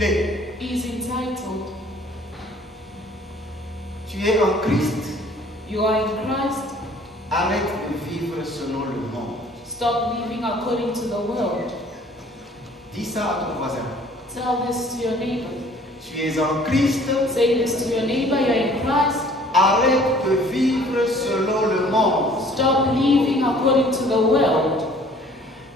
intitulé. is entitled, Tu es en Christ. You are in Christ. Arrête de vivre selon le monde. Stop living according to the world. Dis ça à ton voisin. Tell this to your neighbor. Tu es en Christ. Say this to your neighbor, you're in Christ. Arrête de vivre selon le monde. Stop living according to the world.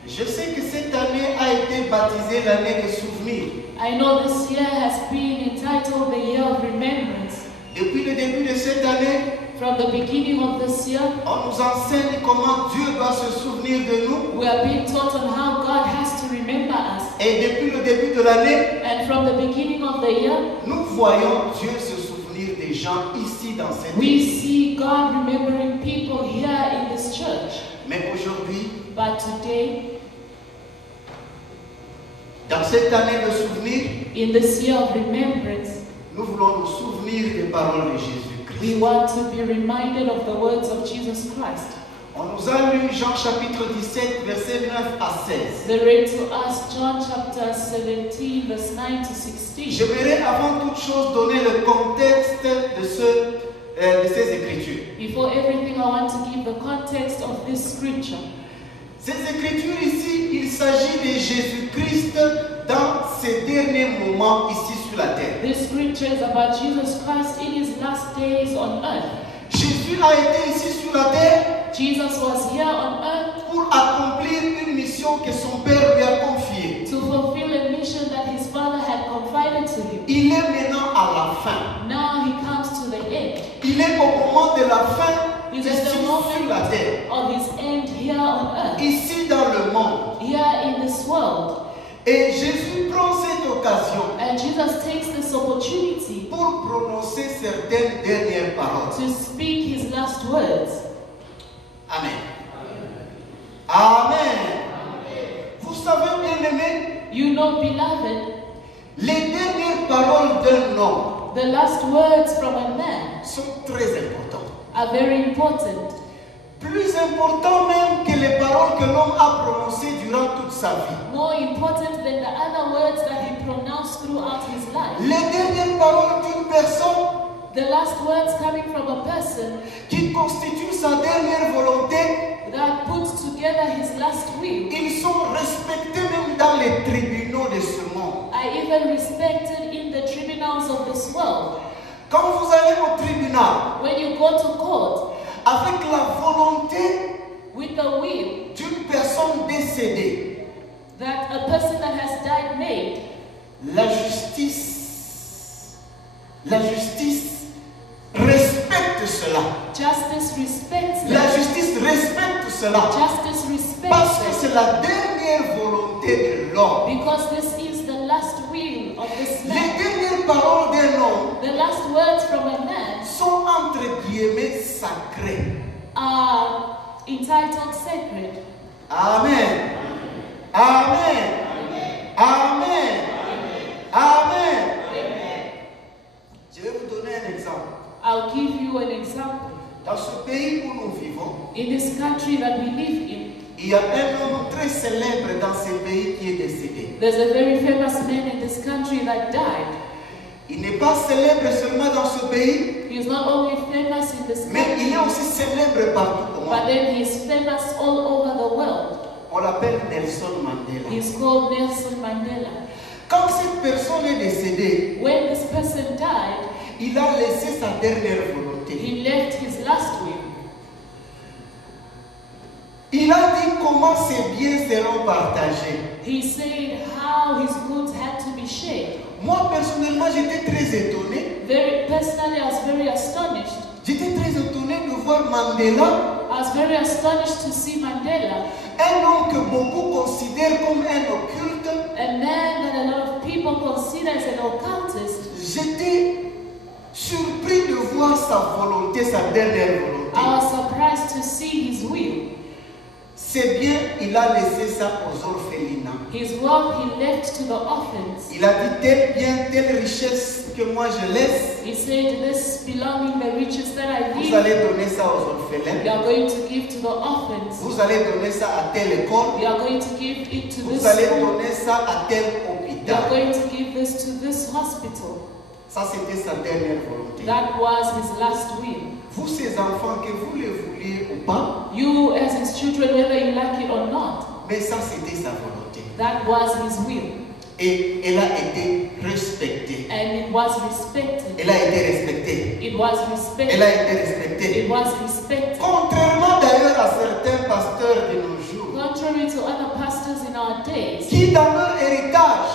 Je sais que cette année a été baptisée l'année des souvenirs. I know this year has been entitled the Year of Remembrance. Depuis le début de cette année, From the beginning of this year, on nous enseigne comment Dieu doit se souvenir de nous. we are being taught on how God has to remember us. Et depuis le début de l'année, And from the beginning of the year, nous voyons Dieu se souvenir des gens ici dans cette we église. see God remembering people here in this church. Mais aujourd'hui, But today, dans cette année de souvenirs, in this year of remembrance, nous voulons nous souvenir des paroles de we Jésus-Christ. want to be reminded of the words of Jesus Christ. On nous a lu Jean chapitre 17, versets 9 à 16. They read to us John chapter 17, verse 9 to 16. J'aimerais avant toute chose donner le contexte de ces écritures. Before everything, I want to give the context of this scripture. Ces écritures ici, il s'agit de Jésus-Christ dans ses derniers moments ici sur la terre. This scripture is about Jesus Christ in his last days on earth. Jésus a été ici sur la terre Jesus was here on earth pour accomplir une mission que son Père lui a confiée. to fulfill a mission that his father had confided to him. Il est maintenant à la fin. Now he comes to the end. Il est au moment de la fin He's ici at the sur la terre. moment of his end here on earth, Ici dans le monde. here in this world. Et Jésus prend cette occasion And Jesus takes this opportunity pour prononcer certaines dernières paroles. to speak his last words. Amen. Amen. Vous savez, bien aimé, You know, beloved, les dernières paroles d'un homme the last words from a man sont très importantes. are very important. Plus important même que les paroles que l'homme a prononcées durant toute sa vie. More important than the other words that he pronounced throughout his life. Les dernières paroles d'une personne The last words coming from a person qui constituent sa dernière volonté, that puts together his last will ils sont respectés même dans les tribunaux de ce monde. are even respected in the tribunals of this world. Quand vous allez au tribunal When you go to court avec la volonté with the will d'une personne décédée, that a person that has died made, la justice respecte cela. justice respects La them. justice respecte cela. Justice respects Parce que them. c'est la dernière volonté de l'homme. Because this is the last will of this Les man. dernières paroles d'un homme The last words from a man sont entre guillemets sacrées. are entitled sacred. Amen. Amen. Amen. Amen. Je vais vous donner un exemple. I'll give you an example. Dans ce pays où nous vivons, In this country that we live in, il y a un homme très célèbre dans ce pays qui est décédé. there's a very famous man in this country that died. Il n'est pas célèbre seulement dans ce pays, He is not only famous in this mais il est country, aussi célèbre partout au but monde. then he is famous all over the world. On l'appelle Nelson Mandela. He is called Nelson Mandela. Quand cette personne est décédée, When this person died, il a laissé sa dernière volonté. he left his last will. Il a dit comment ses biens seront partagés. He said how his goods had to be shared. Moi, personnellement, j'étais très étonné. Very personally, I was very astonished. J'étais très étonné de voir Mandela, I was very astonished to see Mandela, un homme que beaucoup considèrent comme un occulte. a man that a lot of people consider as an occultist. J'étais surpris de voir sa volonté, sa dernière volonté. I was surprised to see his will. C'est bien, il a laissé ça aux orphelinats. His wealth he left to the orphans. Il a dit tel bien, telle richesse que moi je laisse, He said, this belonging, the riches that I vous leave, allez donner ça aux orphelins. you are going to give to the orphans. Vous allez donner ça à telle école. You are going to give it to this Vous allez school. donner ça à tel hôpital. are hôpital. going to give this to this hospital. Ça, c'était sa dernière volonté. That was his last will. Vous, ces enfants, que vous le vouliez ou pas, You as his children, whether you like it or not, mais ça, c'était sa volonté. that was his will. Et elle a été respectée. And it was respected. Elle a été respectée. It was Elle a respected. été respectée. It was respected. Contrairement d'ailleurs à certains pasteurs de nos jours, Contrary to other pastors in our days, qui dans leur héritage,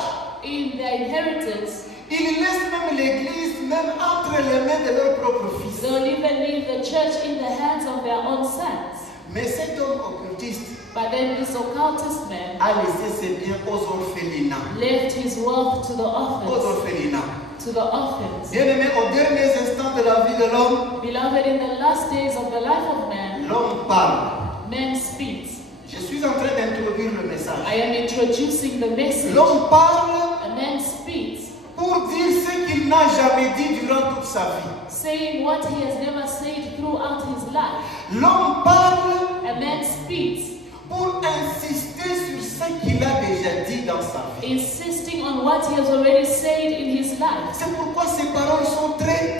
in their inheritance, ils laissent même l'église, même entre les mains de leur propre fils. they'll even leave the church in the hands of their own sons. Mais cet homme occultiste But then this occultist man a laissé ses biens aux orphelinats. left his wealth to the Aux orphans. orphelinats. To the orphans. Bien-aimés, aux derniers instants de la vie de l'homme, Beloved, in the last days of the life of man, l'homme parle. man speaks. Je suis en train d'introduire le message. I am introducing the message. L'homme parle A man speaks, pour dire ce qu'il n'a jamais dit durant toute sa vie. saying what he has never said throughout his life. L'homme parle A man speaks, pour insister sur ce qu'il a déjà dit dans sa vie. insisting on what he has already said in his life. C'est pourquoi ces paroles sont très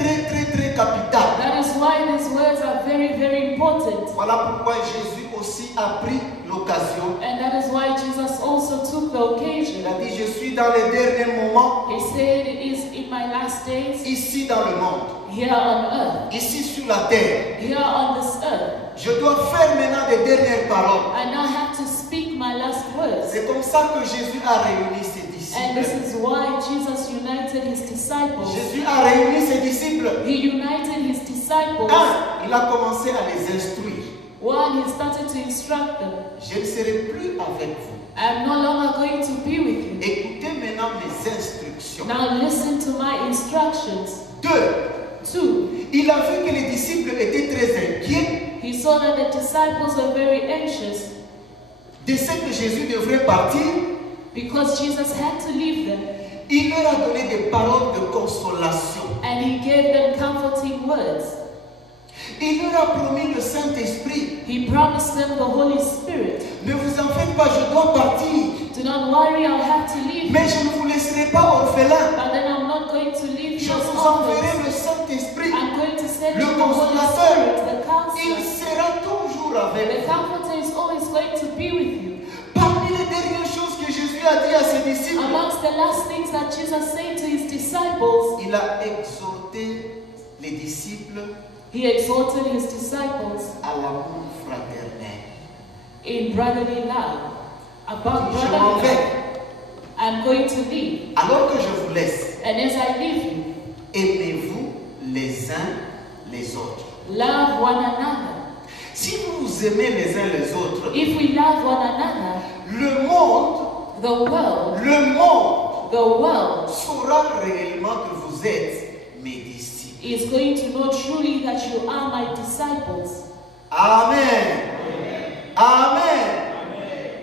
capitales. That is why these words are very, very important. Voilà pourquoi Jésus aussi a pris l'occasion. And that is why Jesus also took the occasion. Il a dit, je suis dans les derniers moments, He said, it is in my last days, ici dans le monde, here on earth, ici sur la terre. here on this earth. Je dois faire maintenant des dernières paroles. I now have to speak my last words. C'est comme ça que Jésus a réuni ses And this disciples. is why Jesus united his disciples. Jésus a réuni ses disciples. He united his disciples. Il a commencé à les instruire. One, he started to instruct them. Je ne serai plus avec vous. I'm no longer going to be with you. Écoutez maintenant mes instructions. Now listen to my instructions. 2. 2, Il a vu que les disciples étaient très inquiets he saw that the disciples were very anxious de ce que Jésus devrait partir. because Jesus had to leave them. Il leur a donné des paroles de consolation. And he gave them comforting words. Il leur a promis le Saint-Esprit. He promised them the Holy Spirit. Ne vous en faites pas, je dois partir. Do not worry, I'll have to leave you. Mais je ne vous laisserai pas orphelins. But then I'm not going to leave Je you as vous enverrai orphans. le Saint-Esprit. I'm going to send Le you the Holy consolateur. Spirit, the Il counselor. sera toujours avec The vous. comforter is always going to be with you. Parmi les dernières choses que Jésus a dit à ses disciples, Amongst the last things that Jesus said to his disciples, il a exhorté les disciples he exhorted his disciples à l'amour fraternel. in brotherly love. About Je m'en brotherly vais. love. I'm going to leave. Alors que je vous laisse, And as I leave you, aimez-vous les uns les autres. love one another. Si vous vous aimez les uns les autres, If we love one another, le monde the world saura réellement que vous êtes mes disciples. is going to know truly that you are my disciples. Amen. Amen.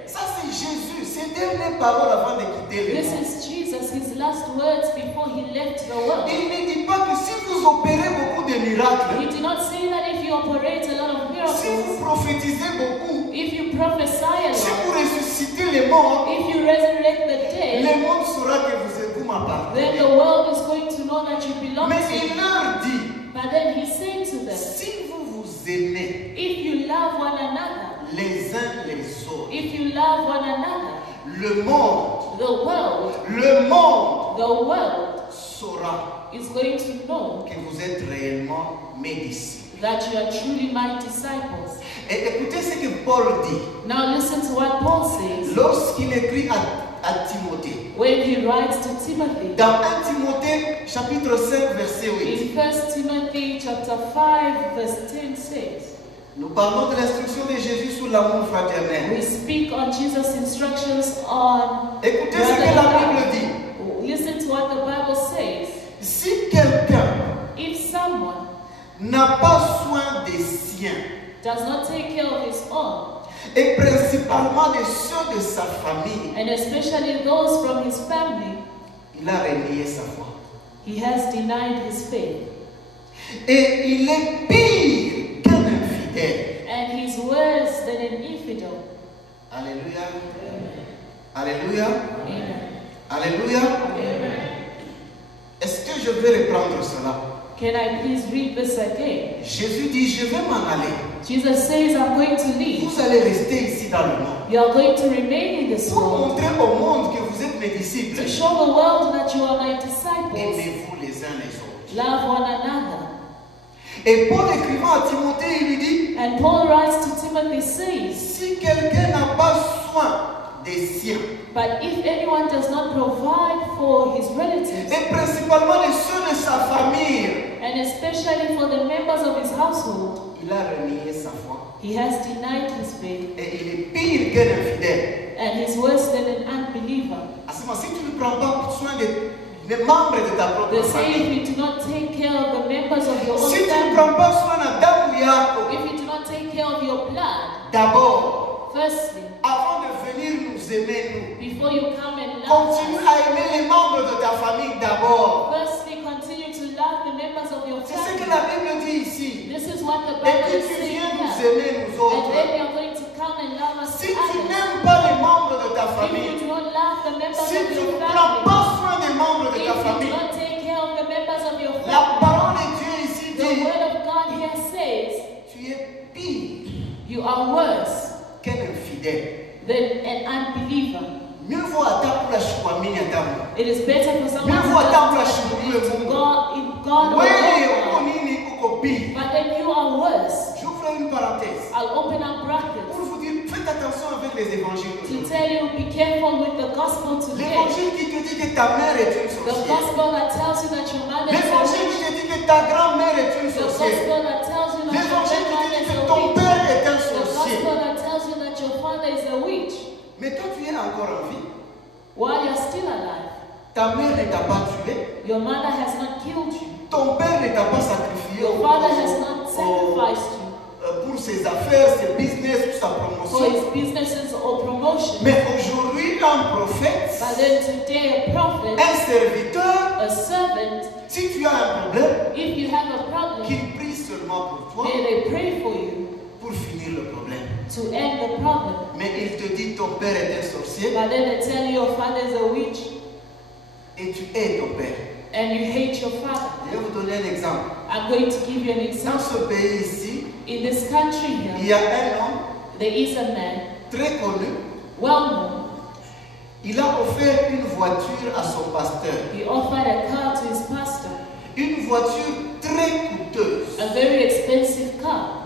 Ça c'est Jésus, ses dernières paroles avant de quitter le This monde. is Jesus, his last words before he left the world. Il ne dit pas que si vous opérez beaucoup de miracles, He did not say that if you operate a lot of si vous miracles, prophétisez beaucoup, if you prophesy a si lot, vous ressuscitez les morts, if you resurrect the dead, le monde saura que vous m'appartenez. then the world is going to know that you belong Mais to il him. leur dit, But then he said to them, si vous vous aimez if you love one another, les uns les autres, if you love one another, le monde the world saura is going to know que vous êtes réellement mes disciples. that you are truly my disciples. Et écoutez ce que Paul dit Now listen to what Paul says lorsqu'il écrit à Timothée. when he writes to Timothy. Dans 1 Timothée chapitre 5 verset 8, In 1 Timothy chapter 5 verse 10 says, nous parlons de l'instruction de Jésus sur l'amour fraternel. we speak on Jesus' instructions on Écoutez ce que la Bible dit. Listen to what the Bible says. Si quelqu'un If someone n'a pas soin des siens, does not take care of his own, et principalement de ceux de sa famille, and especially those from his family, il a renié sa foi. he has denied his faith. Et il est pire qu'un infidèle. And he's worse than an infidel. Alléluia. Alléluia. Amen. Alléluia. Amen. Est-ce que je vais reprendre cela? Can I please read this again? Jésus dit, je vais m'en aller. Jesus says, I'm going to leave. Vous allez rester ici dans le monde. You are going to remain in this Pour world montrer au monde que vous êtes mes disciples. to show the world that you are my disciples. Aimez-vous les uns les autres. Love one another. Et Paul écrivant à Timothée, il lui dit, And Paul writes to Timothy, says, si quelqu'un n'a pas soin des siens, but if anyone does not provide for his relatives, et principalement les ceux de sa famille, and especially for the members of his household, il a renié sa foi. he has denied his faith, Et il est pire qu'un infidèle. and is worse than an unbeliever. À ce moment, si tu ne prends pas soin des membres de ta propre They say famille, if you do not take care of the members of your own si tu ne family, prends pas soin d'Adam ou Jacob, if you do not take care of your blood, d'abord, firstly, avant de venir nous aimer, nous, before you come and love continue us, à aimer les membres de ta famille d'abord. firstly continue to love the members of your C'est ce que family. la Bible dit ici. This is what the Et Bible puis is tu saying viens nous here. aimer, nous And autres. then you are going to come and love us Si tu others. n'aimes pas les membres de ta If you famille, do not love the members si of tu your ne prends family, pas soin des membres de if ta you do famille, not take care of the members of your la family, parole de Dieu ici the dit, word of God here says, tu es pire you are worse qu'un infidèle. than an unbeliever. Mieux vaut attendre pour la chouamine à ta main. It is better for someone Mieux who vaut attendre pour la doesn't chouamine believe au to monde. God in God or Oui, God. au nini, au pire. But then you are worse. J'ouvre une parenthèse. I'll open up brackets Pour vous dire, faites attention avec les évangiles. to tell you, be careful with the gospel today. L'évangile qui te dit que ta mère est une The sorcière. gospel that tells you that your mother is a L'évangile witch. qui te dit que ta grand-mère est une The sorcière. gospel that tells you that your L'évangile qui te grandmother dit is que a ton witch. père est un The sorcier. gospel that tells you that your father is a witch. Mais toi, tu es encore en vie. While you're still alive, Ta mère ne t'a pas tué. your mother has not killed you. Ton père ne t'a pas sacrifié Your father has not sacrificed you pour ses affaires, ses business, pour sa for promotion. his businesses or promotion. Mais aujourd'hui, un prophète, But then today, a prophet, un serviteur, a servant, si tu as un problème, if you have a problem, qu'il prie seulement pour toi may they pray for you pour finir le problème. to end the problem. Mais il te dit ton père est un sorcier But then they tell you your father is a witch et tu hais ton père. and you hate your father. Je vais vous donner un exemple. I'm going to give you an Dans example. ce pays ici, In this country il here, y a un homme there is a man, très connu. well known. Il a offert une voiture à son pasteur. He offered a car to his pastor, Une voiture très coûteuse. a very expensive car.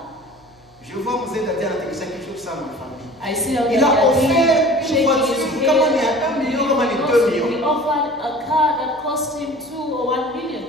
Je vois vous êtes à dire quelque chose ça, ma famille. I see how Il a offert une shaking voiture his comme il y head. a 1 million, comme il y a 2 He millions. offered a car that cost him 2 or 1 million.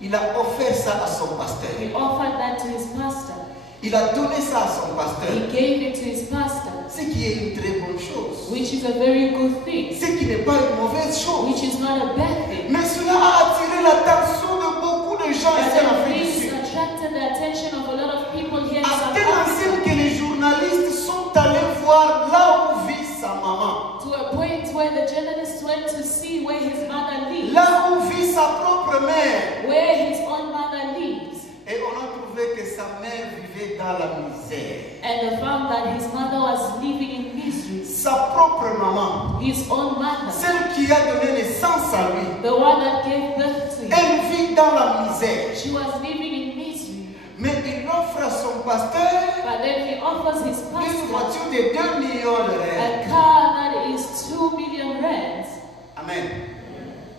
Il a offert ça à son pasteur. He offered that to his pastor. Il a donné ça à son pasteur. He gave it to his pastor, Ce qui est une très bonne chose. which is a very good thing, Ce qui n'est pas une mauvaise chose. which is not a bad thing. Mais cela a attiré l'attention de beaucoup de gens But ici en then Afrique du this Sud. attracted the attention of a lot of people here in À South tel enseigne Africa, que les journalistes sont allés voir là où vit sa maman. to a point where the journalists went to see where his mother lives, Là où vit sa propre mère. where his own mother lives, Et on a trouvé que sa mère vivait dans la misère. and they found that his mother was living in misery. Sa propre maman, His own mother, celle qui a donné naissance à lui, the one that gave birth to him, elle vit dans la misère. she was living in misery. Mais il offre à son pasteur But then he offers his une pastor voiture de 2 millions de rêves. a car that is 2 million rands. Amen.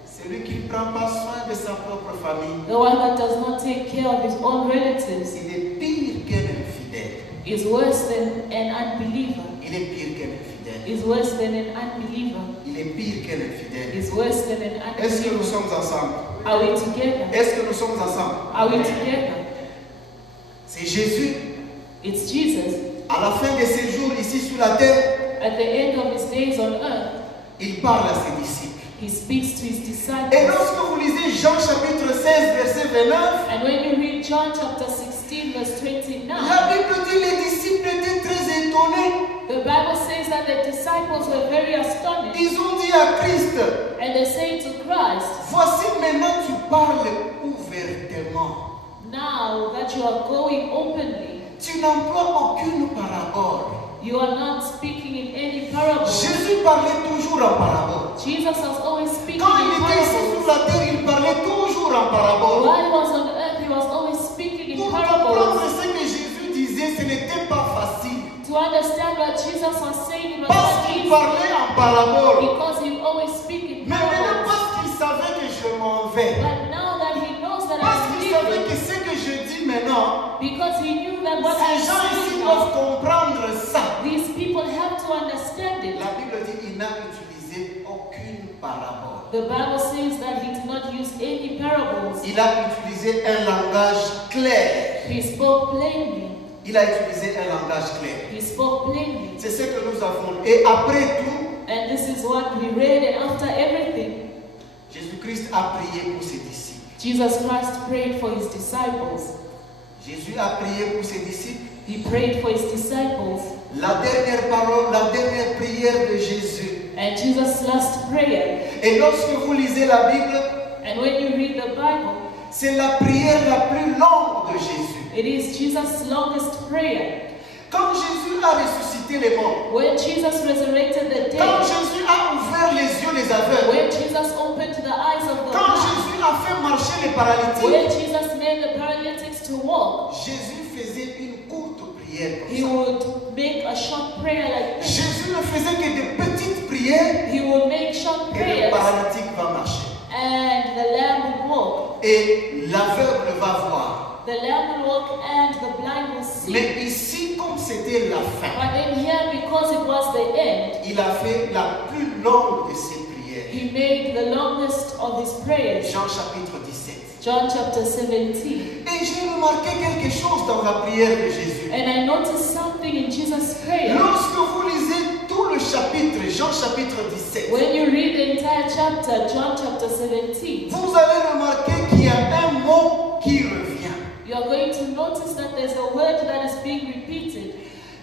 Celui qui ne prend pas soin de sa propre famille, The one that does not take care of his own relatives il est pire qu'un infidèle. is worse than an unbeliever. Il est pire qu'un infidèle. Is worse than an unbeliever. Il est pire qu'un infidèle. Is worse than an Est-ce que nous unbeliever. sommes ensemble? Are we together? Est-ce que nous sommes ensemble? Are we together? C'est Jésus. It's Jesus. À la fin de ses jours ici sur la terre, At the end of his days on earth, il parle à ses disciples. he speaks to his Et disciples. lorsque vous lisez Jean chapitre 16, verset 29, And when you read John chapter 16, verse 29, la Bible dit que les disciples étaient très étonnés. the Bible says that the disciples were very astonished. Ils ont dit à Christ, And they say to Christ, voici maintenant tu parles ouvertement. now that you are going openly, Tu n'emploies aucune parabole. you are not speaking in any parable. Jésus parlait toujours toujours en parabole. Jesus was always speaking Quand il in était ici sur parables. la terre, il parlait toujours en parabole. While he was on earth, he was always speaking in Pour comprendre parables. ce que Jésus disait, ce n'était pas facile. To understand what Jesus was saying, it was Parce not qu'il easy. parlait en parabole. Because he always speaks in Mais maintenant, parables. parce qu'il savait que je m'en vais. But now that he knows that Parce I'm qu'il savait leaving, que ce que je dis maintenant, because he knew that what I'm ces gens ici saying doivent now, comprendre ça. these people have to understand it. La Bible dit qu'il n'a utilisé aucune parabole. The Bible says that he did not use any parables. Il a utilisé un langage clair. He spoke plainly. Il a utilisé un langage clair. He spoke plainly. C'est ce que nous avons. Et après tout, And this is what we read, and after everything, Jésus-Christ a prié pour ses disciples. Jesus Christ prayed for his disciples. Jésus a prié pour ses disciples. He prayed for his disciples. La dernière parole, la dernière prière de Jésus. And Jesus' last prayer, Et lorsque vous lisez la Bible, and when you read the Bible, c'est la prière la plus longue de Jésus. it is Jesus' longest prayer. Quand Jésus a ressuscité les morts, When Jesus resurrected the quand dead, Jésus a ouvert les yeux des aveugles, when Jesus opened the eyes of the quand blind, Jésus a fait marcher les when paralytiques, Jesus made the paralytics to walk, Jésus faisait une courte prière he comme ça. would make a short prayer like this. Jésus ne faisait que de petites prières He would make short et le prayers, paralytique va marcher. and the lamb would walk. Et l'aveugle va voir. The lamb will walk, and the blind will see. Mais ici, comme c'était la fin, But then here, because it was the end, il a fait la plus longue de ses prières. he made the longest of his prayers. Jean chapitre 17. John chapter 17. Et j'ai remarqué quelque chose dans la prière de Jésus. And I noticed something in Jesus' prayer. Lorsque vous lisez tout le chapitre, Jean chapitre 17, When you read the entire chapter, John chapter 17, vous allez remarquer qu'il y a un mot qui revient. you are going to notice that there's a word that is being repeated.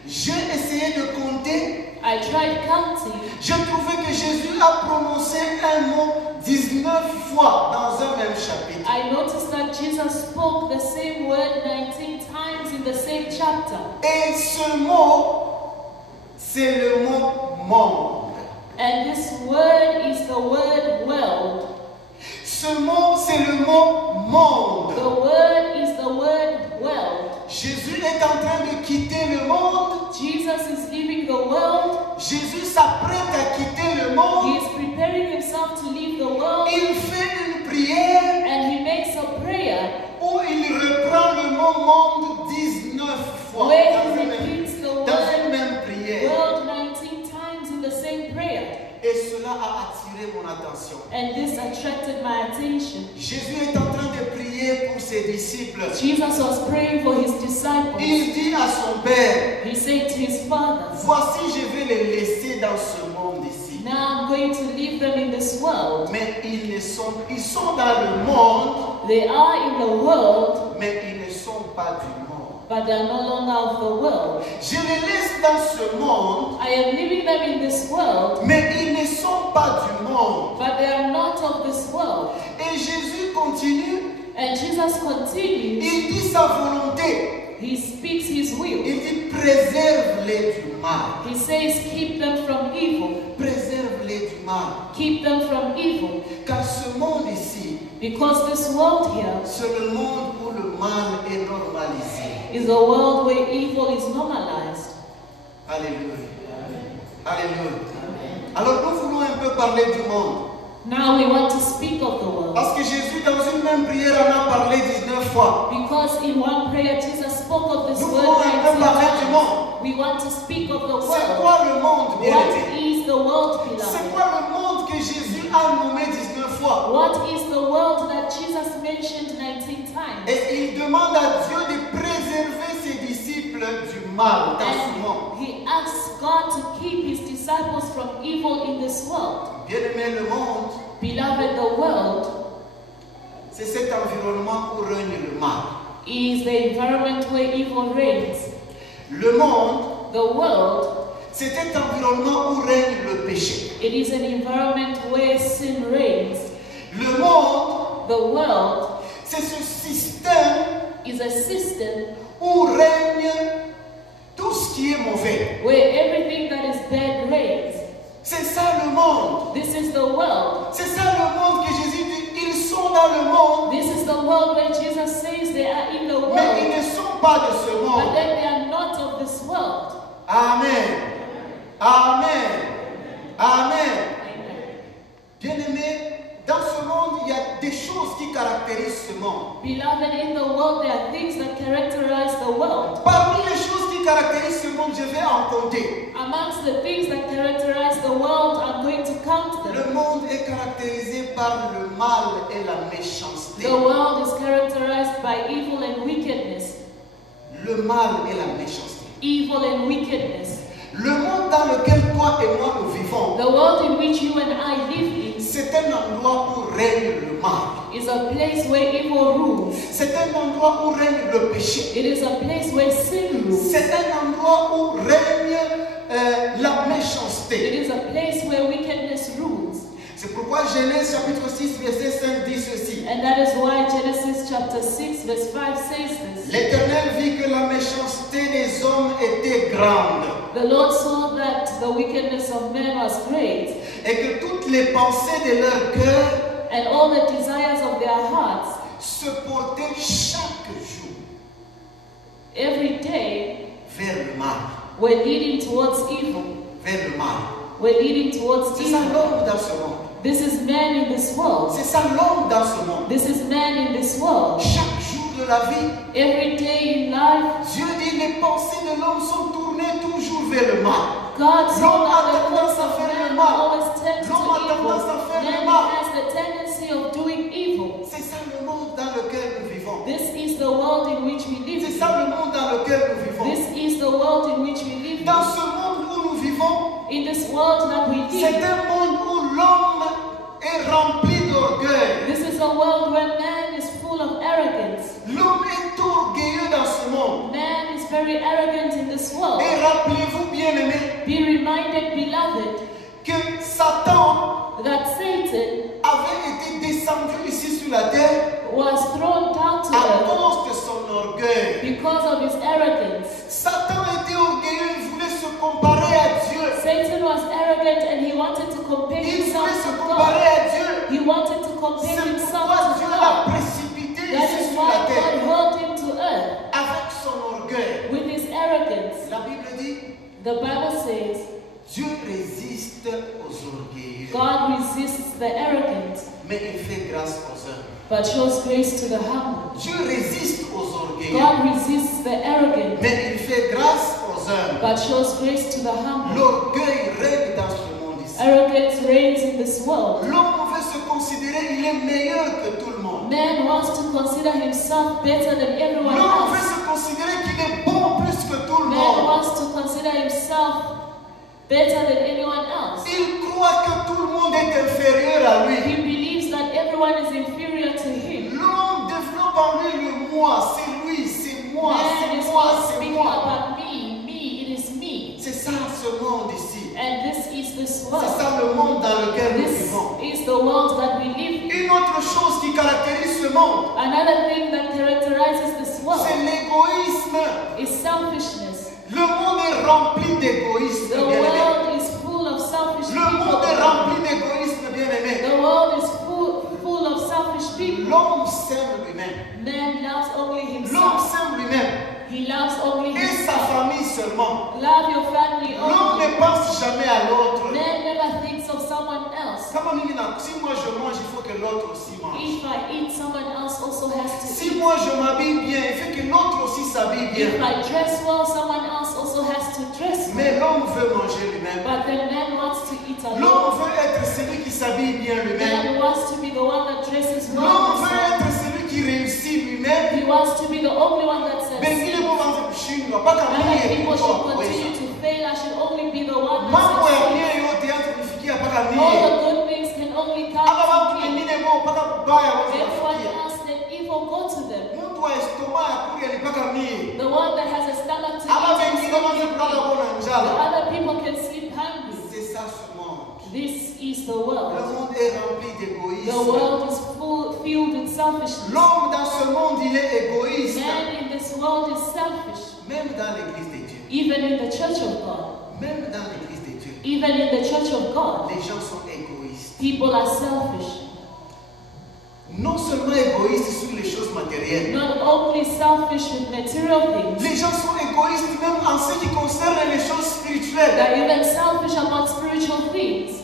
J'ai essayé de compter. I tried counting. J'ai trouvé que Jésus a prononcé un mot 19 fois dans un même chapitre. I noticed that Jesus spoke the same word 19 times in the same chapter. Et ce mot, c'est le mot monde. And this word is the word world. Ce mot, c'est le mot monde. The word is the word world. Jésus est en train de quitter le monde. Jesus is leaving the world. Jésus s'apprête à quitter le He monde. is preparing himself to leave the world. Il fait une prière And he makes a prayer où il reprend le mot monde 19 fois where dans he une même, repeats the dans word une même prière. world 19 times in the same prayer. Et cela a attiré mon attention. And this attracted my attention. Jésus est en train de prier pour ses disciples. Jesus was praying for his disciples. Il dit à son Père, He said to his father, voici je vais les laisser dans ce monde ici. now I'm going to leave them in this world. Mais ils sont dans le monde, They are in the world, mais ils ne sont pas du monde. but they are no longer of the world. Je les laisse dans ce monde, I am leaving them in this world, mais ils ne sont pas du monde. but they are not of this world. Et Jésus continue, And Jesus continues. il dit sa volonté. He speaks his will. Il dit préserve-les du mal. He says, keep them from evil. Préserve-les du mal. Keep them from evil. Car ce monde ici, Because this world here c'est le monde où le mal est normalisé. is a world where evil is normalized. Alléluia. Alléluia. Alors nous voulons un peu parler du monde. Now we want to speak of the world. Parce que Jésus, dans une même prière, en a parlé 19 fois. Because in one prayer, Jesus spoke of this Nous word voulons un peu 19 parler du times. monde. We want to speak of the C'est world. quoi le monde, bien What aimé? is the world, C'est beloved? quoi le monde que Jésus a nommé 19 fois? What is the world that Jesus mentioned 19 times? Et il demande à Dieu de préserver ses disciples du mal dans ce monde. And he asks God to keep his disciples from evil in this world. Bien aimé, le monde, Beloved, the world c'est cet environnement où règne le mal. is the environment where evil reigns. Le monde, The world, c'est cet environnement où règne le péché. it is an environment where sin reigns. Le monde, The world c'est ce système is a system où règne tout ce qui est mauvais. where everything that is bad reigns. C'est ça le monde. monde. This is the world. C'est ça le monde que Jésus dit. Ils sont dans le monde, This is the world where Jesus says they are in the mais ils world, ne sont pas de ce but monde. then they are not of this world. Amen. Amen. Amen. Amen. Bien-aimés, dans ce monde, il y a des choses qui caractérisent ce monde. Beloved, in the world there are things that characterize the world. Parmi les choses qui caractérisent ce monde, je vais en compter. Amongst the things that characterize the world, I'm going to count them. Le monde est caractérisé par le mal et la méchanceté. The world is characterized by evil and wickedness. Le mal et la méchanceté. Evil and wickedness. Le monde dans lequel toi et moi nous vivons, The world in which you and I live in c'est un endroit où règne le mal. is a place where evil rules. C'est un endroit où règne le péché. It is a place where sin rules. C'est un endroit où règne la It méchanceté. is a place where wickedness rules. C'est pourquoi Genèse chapitre 6 verset 5 dit ceci. And that is why Genesis chapter 6 verse 5 says this. L'Éternel vit que la méchanceté des hommes était grande The Lord saw that the wickedness of men was great, et que toutes les pensées de leur cœur and all the desires of their hearts se portaient chaque jour every day vers le mal. were leading towards evil. Vers le mal. Were leading towards C'est ça evil. l'homme dans ce monde. This is man in this world. C'est ça l'homme dans ce monde. This is man in this world. Chaque jour de la vie, Every day in life, Dieu dit les pensées de l'homme sont tournées toujours vers le mal. God saw L'homme a that the tendance thoughts à of faire le man mal. always tend to L'homme a tendance à evil. faire le Man mal. has the tendency of doing evil. C'est ça le monde dans lequel nous vivons. This is the world in which we live. C'est ça le monde dans lequel nous vivons. This is the world in which we live. Dans ce monde où nous vivons, In this world that we c'est live, un monde où l'homme est rempli d'orgueil. this is a world where man is full of arrogance. L'homme est orgueilleux dans ce monde. Man is very arrogant in this world. Et rappelez-vous, bien-aimés, Be reminded, beloved, que Satan that Satan avait été descendu ici sur la terre was thrown down to à earth cause de son orgueil. because of his arrogance. Satan était orgueilleux, il voulait se comparer à Dieu. Satan was arrogant and he wanted to compare Il himself voulait se to comparer God. à Dieu. He wanted to compare C'est himself pourquoi to Dieu l'a God. précipité That ici is sur why la God terre hurled him to earth avec son orgueil. with his arrogance. La Bible dit, The Bible says Dieu résiste aux orgueilleux, God resists the arrogant, mais il fait grâce aux hommes. but shows grace to the humble. Dieu résiste aux orgueilleux, God resists the arrogant, mais il fait grâce aux hommes. but shows grace to the humble. L'orgueil règne dans ce monde ici. Arrogance reigns in this world. L'homme veut se considérer, il est meilleur que tout le monde. Man wants to consider himself better than everyone L'homme veut else. se considérer qu'il est bon plus que tout le Man monde. wants to consider himself better than anyone else. Il croit que tout le monde est inférieur à lui. He believes that everyone is inferior to him. L'homme développe en lui le moi, c'est lui, c'est moi, Man c'est is moi, not c'est speaking moi. about me, it is me. C'est ça ce monde ici. And this is this C'est world. ça le monde dans lequel nous This vivons. is the world that we live in. Une autre chose qui caractérise ce monde, Another thing that characterizes this world c'est l'égoïsme. is selfishness. Le monde est rempli d'égoïsme, The bien-aimé. world is full of selfish Le monde est people. rempli d'égoïsme, bien-aimé. The world is full of selfish people. L'homme s'aime lui-même. Man loves only L'homme himself. s'aime lui-même. He loves only Et sa himself. famille seulement. Love your family L'homme only. ne pense jamais à l'autre. Man never thinks of someone else. Comment il dit, si moi je mange, il faut que l'autre aussi mange. If I eat, someone else also has to Si eat. moi je m'habille bien, il faut que l'autre aussi s'habille If bien. I dress well, someone else also has to dress well. Mais l'homme veut manger lui-même. But the man wants to eat alone. L'homme veut être celui qui s'habille bien lui-même. Man wants to be the one that dresses well. L'homme veut himself. être celui qui réussit lui-même. He wants to be the only one that Bengine succeeds. mo banze kushindwa mpaka Other mimi people nikuwa should continue kuweza. to fail. I should only be the one that Mambo ya succeeds. dunia yote yanza kufikia mpaka All mimi. the good things can only come Aba watu to me. wengine mo mpaka kubaya waweza Everyone kufikia. else, let evil go to them. Mtu wa estoma ya kuria ni mpaka mimi. The one that has a stomach to Aba eat wengine is wanza only kulala me. kuona The njala. other people can sleep hungry. C'est ça ce monde. This is the Le world. monde est rempli The d'égoïsme. world is filled with selfishness. L'homme dans ce monde, il est égoïste. Man in this world is selfish. Même dans l'église de Dieu. Even in the church of God. Même dans l'église de Dieu. Even in the church of God. Les gens sont égoïstes. People are selfish. Non seulement égoïstes sur les choses matérielles. Not only selfish with material things, Les gens sont égoïstes même en ce qui concerne les choses spirituelles. they're even selfish about spiritual things.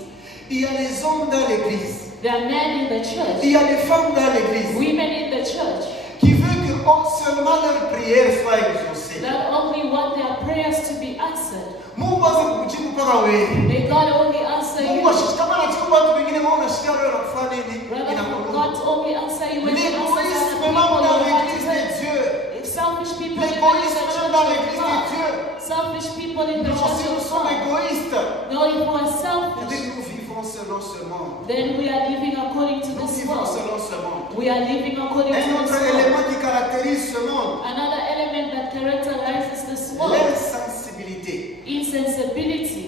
Il y a les hommes dans l'église. There are men in the Il church, y a les femmes dans l'église women in the church, qui veulent que seulement leurs prières soient exaucées. that only want their prayers to be answered. Mungu aweze kujibu mpaka wewe. May God only answer you. Mungu ashika kama anajibu watu wengine wao unashikia wewe unafanya nini? Rather, Inakuuma. God only answer you when you answer other L'égoïsme people. même dans You have l'église to de pray. Dieu. If selfish people in the L'égoïsme church même dans of l'église de God, Dieu. selfish people in the Non, church si nous of sommes God, égoïstes, no, if we are c'est-à-dire selfish, que nous vivons selon ce monde. then we are living according to Nous this vivons world. selon ce monde. We are living according Un to autre this world. élément qui caractérise ce monde, Another element that characterizes this world, l'insensibilité. insensibility.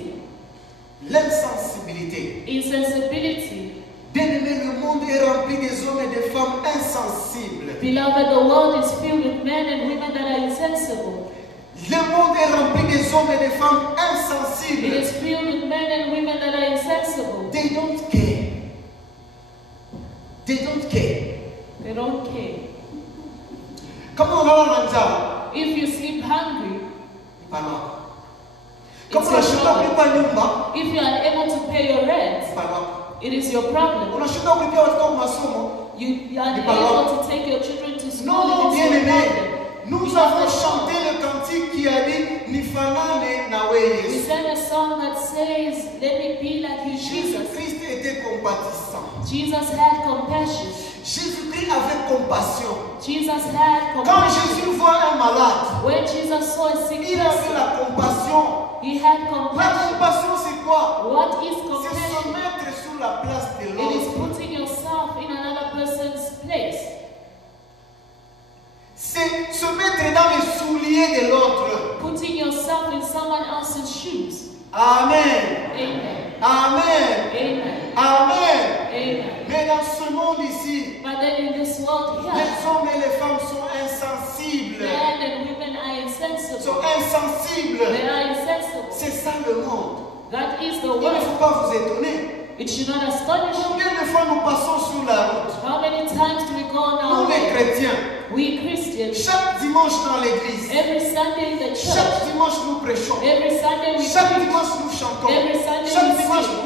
L'insensibilité. Insensibility. Bien-aimé, le monde est rempli des hommes et des femmes insensibles. Beloved, the world is filled with men and women that are insensible. Le monde est rempli des hommes et des femmes It insensibles. is filled with men and women that are insensible. They don't care. They don't care. They don't care. Kama unalala na njaa, If you sleep hungry, panako. it's Kama your unashinda problem. kulipa nyumba, If you are unable to pay your rent, panako. it is your problem. Unashinda kulipia watoto kwa masomo. You are unable to take your children to school, Non, it is your bien-aimé, problem. nous avons chanté le cantique qui a dit Nifanane na we We Yesu. sang a song that says, "Let me be like you, Jesus." Jésus-Christ était compatissant. Jesus had compassion. Jésus-Christ avait compassion. Jesus had Quand compassion. Jésus voit un malade, When Jesus saw a sick il avait person, la compassion. he had La compassion. compassion, c'est quoi? What is C'est se compassion? mettre sur la place de It is l'autre. putting yourself in another person's place. C'est se mettre dans les souliers de l'autre. Putting yourself in someone else's shoes. Amen. Amen. Amen. Amen. Amen. Amen. Mais dans ce monde ici, But then in this world here, les hommes et les femmes sont insensibles. men and women are Sont insensible. insensibles. They are insensible. C'est ça le monde. That is the Il ne world. faut pas vous étonner. It should not astonish you. Combien de fois nous passons sur la route? How many times do we go on Nous our les way? chrétiens, We Christians, chaque dimanche dans l'église, every Sunday in the church, chaque dimanche nous prêchons. every Sunday we Chaque preach, dimanche nous chantons. every Sunday Chaque we dimanche sing,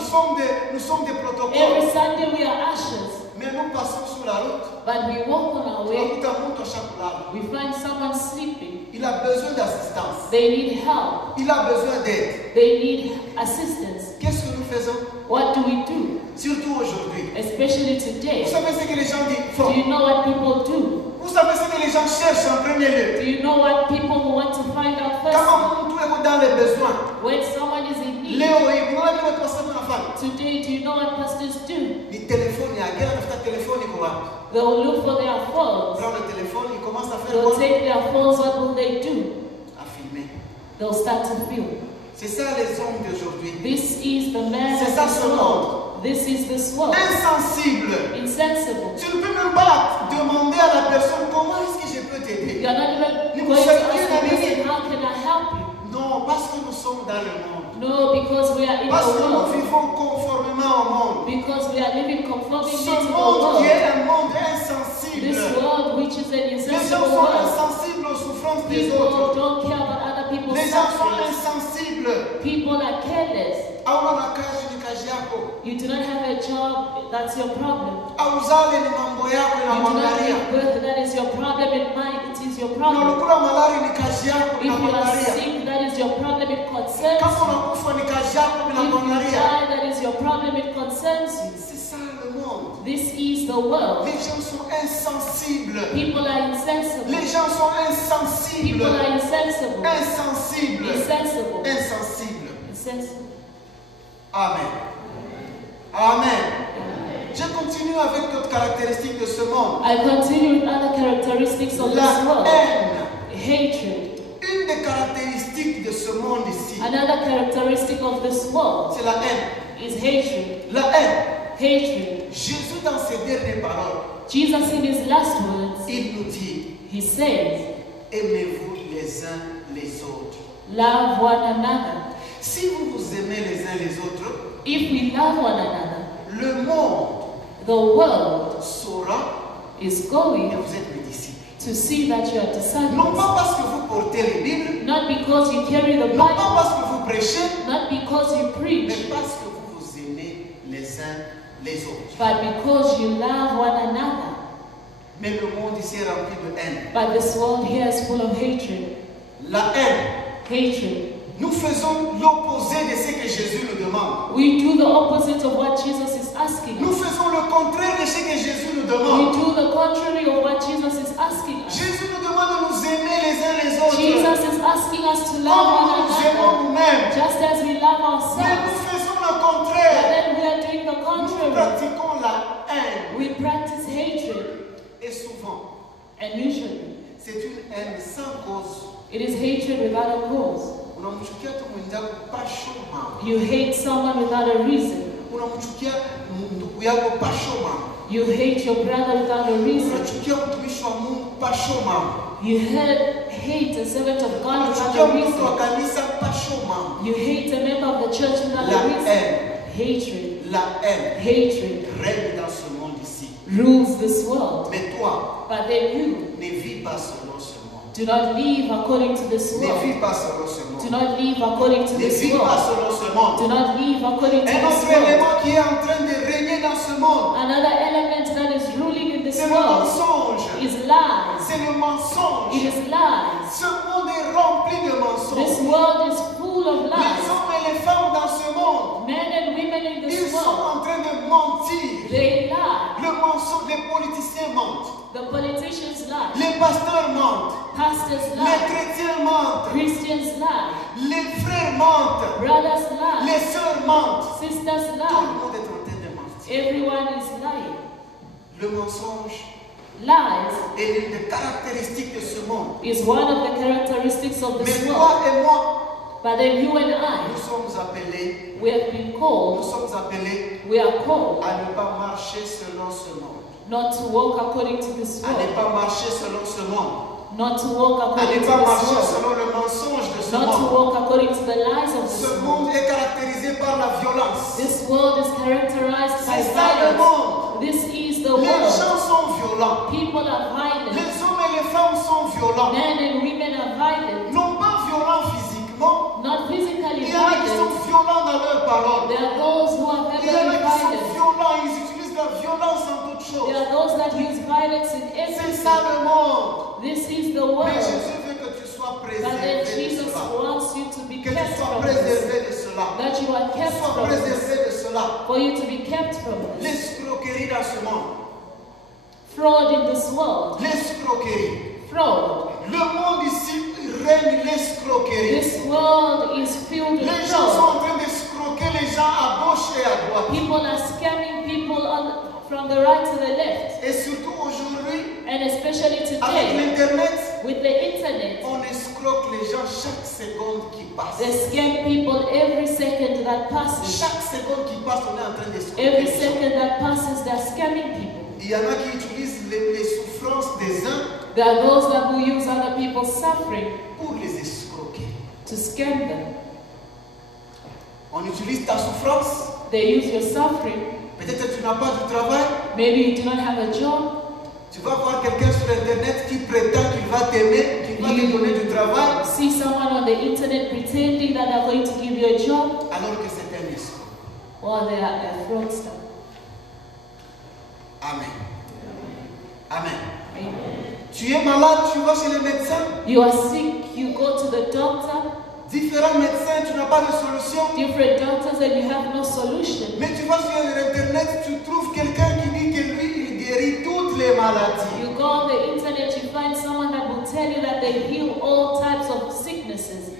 nous sommes des every protocoles. Sunday we are ushers, Mais nous passons sur la route. but we walk on our way, Tunakuta mtu ashakulala. we find someone sleeping, Il a besoin d'assistance. they need help, Il a besoin d'aide. they need assistance. Qu'est-ce que nous faisons? What do we do? Surtout aujourd'hui. Especially Vous today. savez ce que les gens Do font? you know what people do? Vous savez ce que les gens cherchent en premier lieu? Do you know what people want to find out first? Kama mtu yuko dans les besoins. When someone is in need. Leo hii unaona vile watu wasema nafanya. Today, do you know what pastors do? Ni telefoni yake, anatafuta telefoni kwa wapi? They will look for their phones. Prend le téléphone, il commence à faire They'll quoi? take their phones, what will they do? À filmer. They'll start to film. C'est ça les hommes d'aujourd'hui. This is the man C'est of ça this ce world. This is this world. Insensible. Insensible. Tu ne peux même pas demander à la personne comment est-ce que je peux t'aider. You are not even Nous going to sommes ask the bien person, amis. how can I help you? Non, parce que nous sommes dans le monde. No, because we are in Parce the que nous world. vivons conformément au monde. Because we are living conformingly Ce to the monde qui world. est un monde insensible. This world, which is an Les gens insensible sont world. insensibles aux souffrances des People autres. don't care about other people's Les gens sont suffering. insensibles. People are careless. Hauna kazi ni kazi yako. You do not have a job, that's your problem. Auzale ni mambo yako You do not inamwangalia. give birth, that is your problem. In mind, it is your problem. Unakula malari ni kazi yako If you are inamwangalia. sick, that is your problem. It concerns Kama you. unakufa ni kazi yako If you inamwangalia. die, that is your problem. It concerns you. C'est ça le monde. This is the world. Les gens sont insensibles. People are insensible. Les gens sont insensibles. People are insensible. Insensibles. Insensible. Insensibles. Insensible. Amen. Amen. Je continue avec d'autres caractéristiques de ce monde. I continue with other characteristics of this La world. haine. Hatred. Une des caractéristiques de ce monde ici, Another characteristic of this world c'est la haine. is hatred. La haine. Hatred. Jésus, dans ses dernières paroles, Jesus, in his last words, il nous dit, he says, aimez-vous les uns les autres. love one another. Si vous vous aimez les uns les autres, If we love one another, le monde The world saura is que going vous êtes mes disciples. to see that you are Non disciples. pas parce que vous portez les Bibles, Not because you carry the non pas Bible, parce que vous prêchez, not because you preach, mais parce que vous vous aimez les uns les autres. but because you love one another. Mais le monde ici est rempli de haine. But this world here is full of hatred. La haine. Hatred. Nous faisons l'opposé de ce que Jésus nous demande. We do the opposite of what Jesus is asking Nous us. faisons le contraire de ce que Jésus nous We demande. do the contrary of what Jesus is asking us. Jésus nous demande de nous aimer les uns les autres. Jesus is asking us to love Comme one nous nous aimons another, nous-mêmes. just as we love Mais ourselves. nous faisons le But contraire. then we are doing the Nous contrary. pratiquons la haine. We practice hatred, Et souvent, and usually c'est une haine sans cause. it is hatred without a cause. Unamchukia tu mwenzako pasho mama. You hate someone without a reason. Unamchukia ndugu yako pasho mama. You hate your brother without a reason. Unachukia mtumishi wa Mungu pasho mama. You hate a servant of God without Unachukia a mtoto wa reason. kanisa pasho mama. You hate a member of the church without La a reason. haine, Hatred, la haine hatred règne dans ce monde ici. rules this world. Mais toi, But then you ne vis pas selon ce monde. do not live according to this Ne world. vis pas selon ce Do monde. not live according to Ne this vis pas world. selon ce monde. Do not live according to Un this autre world. élément qui est en train de régner dans ce monde, Another element that is ruling in this c'est le world mensonge. is lies. C'est le mensonge. It is lies. Ce monde est rempli de This mensonges. world is full of Les lies. hommes et les femmes dans ce monde, Men and women in ils this sont world, en train de mentir. they lie. Le mensonge, les politiciens mentent. The politicians lie. Les pasteurs mentent. Pastors Les lie. chrétiens mentent. Christians lie. Les frères mentent. Brothers lie. Les sœurs mentent. Sisters Tout le lie. monde est en train de mentir. Everyone is lying. Le mensonge Lies est l'une des caractéristiques de ce monde. is one of the characteristics of Mais this toi world. et moi, But then you and I, nous sommes appelés, we have been called, we are called à ne pas marcher selon ce monde. not to walk according to this À ne world, pas marcher selon ce monde. not to walk À according ne to pas this marcher world, selon le mensonge de ce not to monde. walk according to the lies of Ce this world. monde est caractérisé par la violence. This world is characterized by C'est ça le violence. monde. This is the Les world. gens sont violents. People are violent. Les hommes et les femmes sont violents. Men and women are violent. Non pas violents physiquement. Not physically Il y en a qui sont violent. violents dans leurs paroles. There are those who are Il y en a verbally qui sont violent. violents. Ils utilisent la violence en toutes There choses. are those that use violence in C'est everything. ça le monde. This is the Mais world. Jésus veut que tu sois But préservé then de Jesus cela. wants you to be Que tu kept sois from this. préservé de cela. That you are Que tu kept sois from this. préservé de cela. For you to be kept from this. L'escroquerie dans ce monde. Fraud in this world. L'escroquerie. Fraud. Le monde ici règne l'escroquerie. This world is filled with Les gens fraud. sont en train d'escroquer les gens à gauche et à droite. People are scamming people from the right to the left. Et surtout aujourd'hui, And especially avec today, l'Internet, with the internet, on escroque les gens chaque seconde qui passe. they scam people every second that passes. Chaque seconde qui passe, on est en train d'escroquer Every les gens. second that passes, they're scamming people. Il y en a qui utilisent les souffrances des uns There are those that who use other people's suffering pour les escroquer. to scam them. On utilise ta souffrance. They use your suffering. Peut-être que tu n'as pas de travail. Maybe you do not have a job. Tu vas voir quelqu'un sur Internet qui prétend qu'il va t'aimer, qu'il va te donner du travail, See someone on the internet pretending that they're going to give you a job. alors que c'est un escroc. Well, they are a fraudster. Amen. Amen. Amen. Tu es malade, tu vas chez le médecin. You are sick, you go to the doctor. Différents médecins, tu n'as pas de solution. Different doctors and you have no solution. Mais tu vas sur Internet, tu trouves quelqu'un qui dit que lui, il guérit toutes les maladies. You go on the internet, you find someone that will tell you that they heal all types of sicknesses.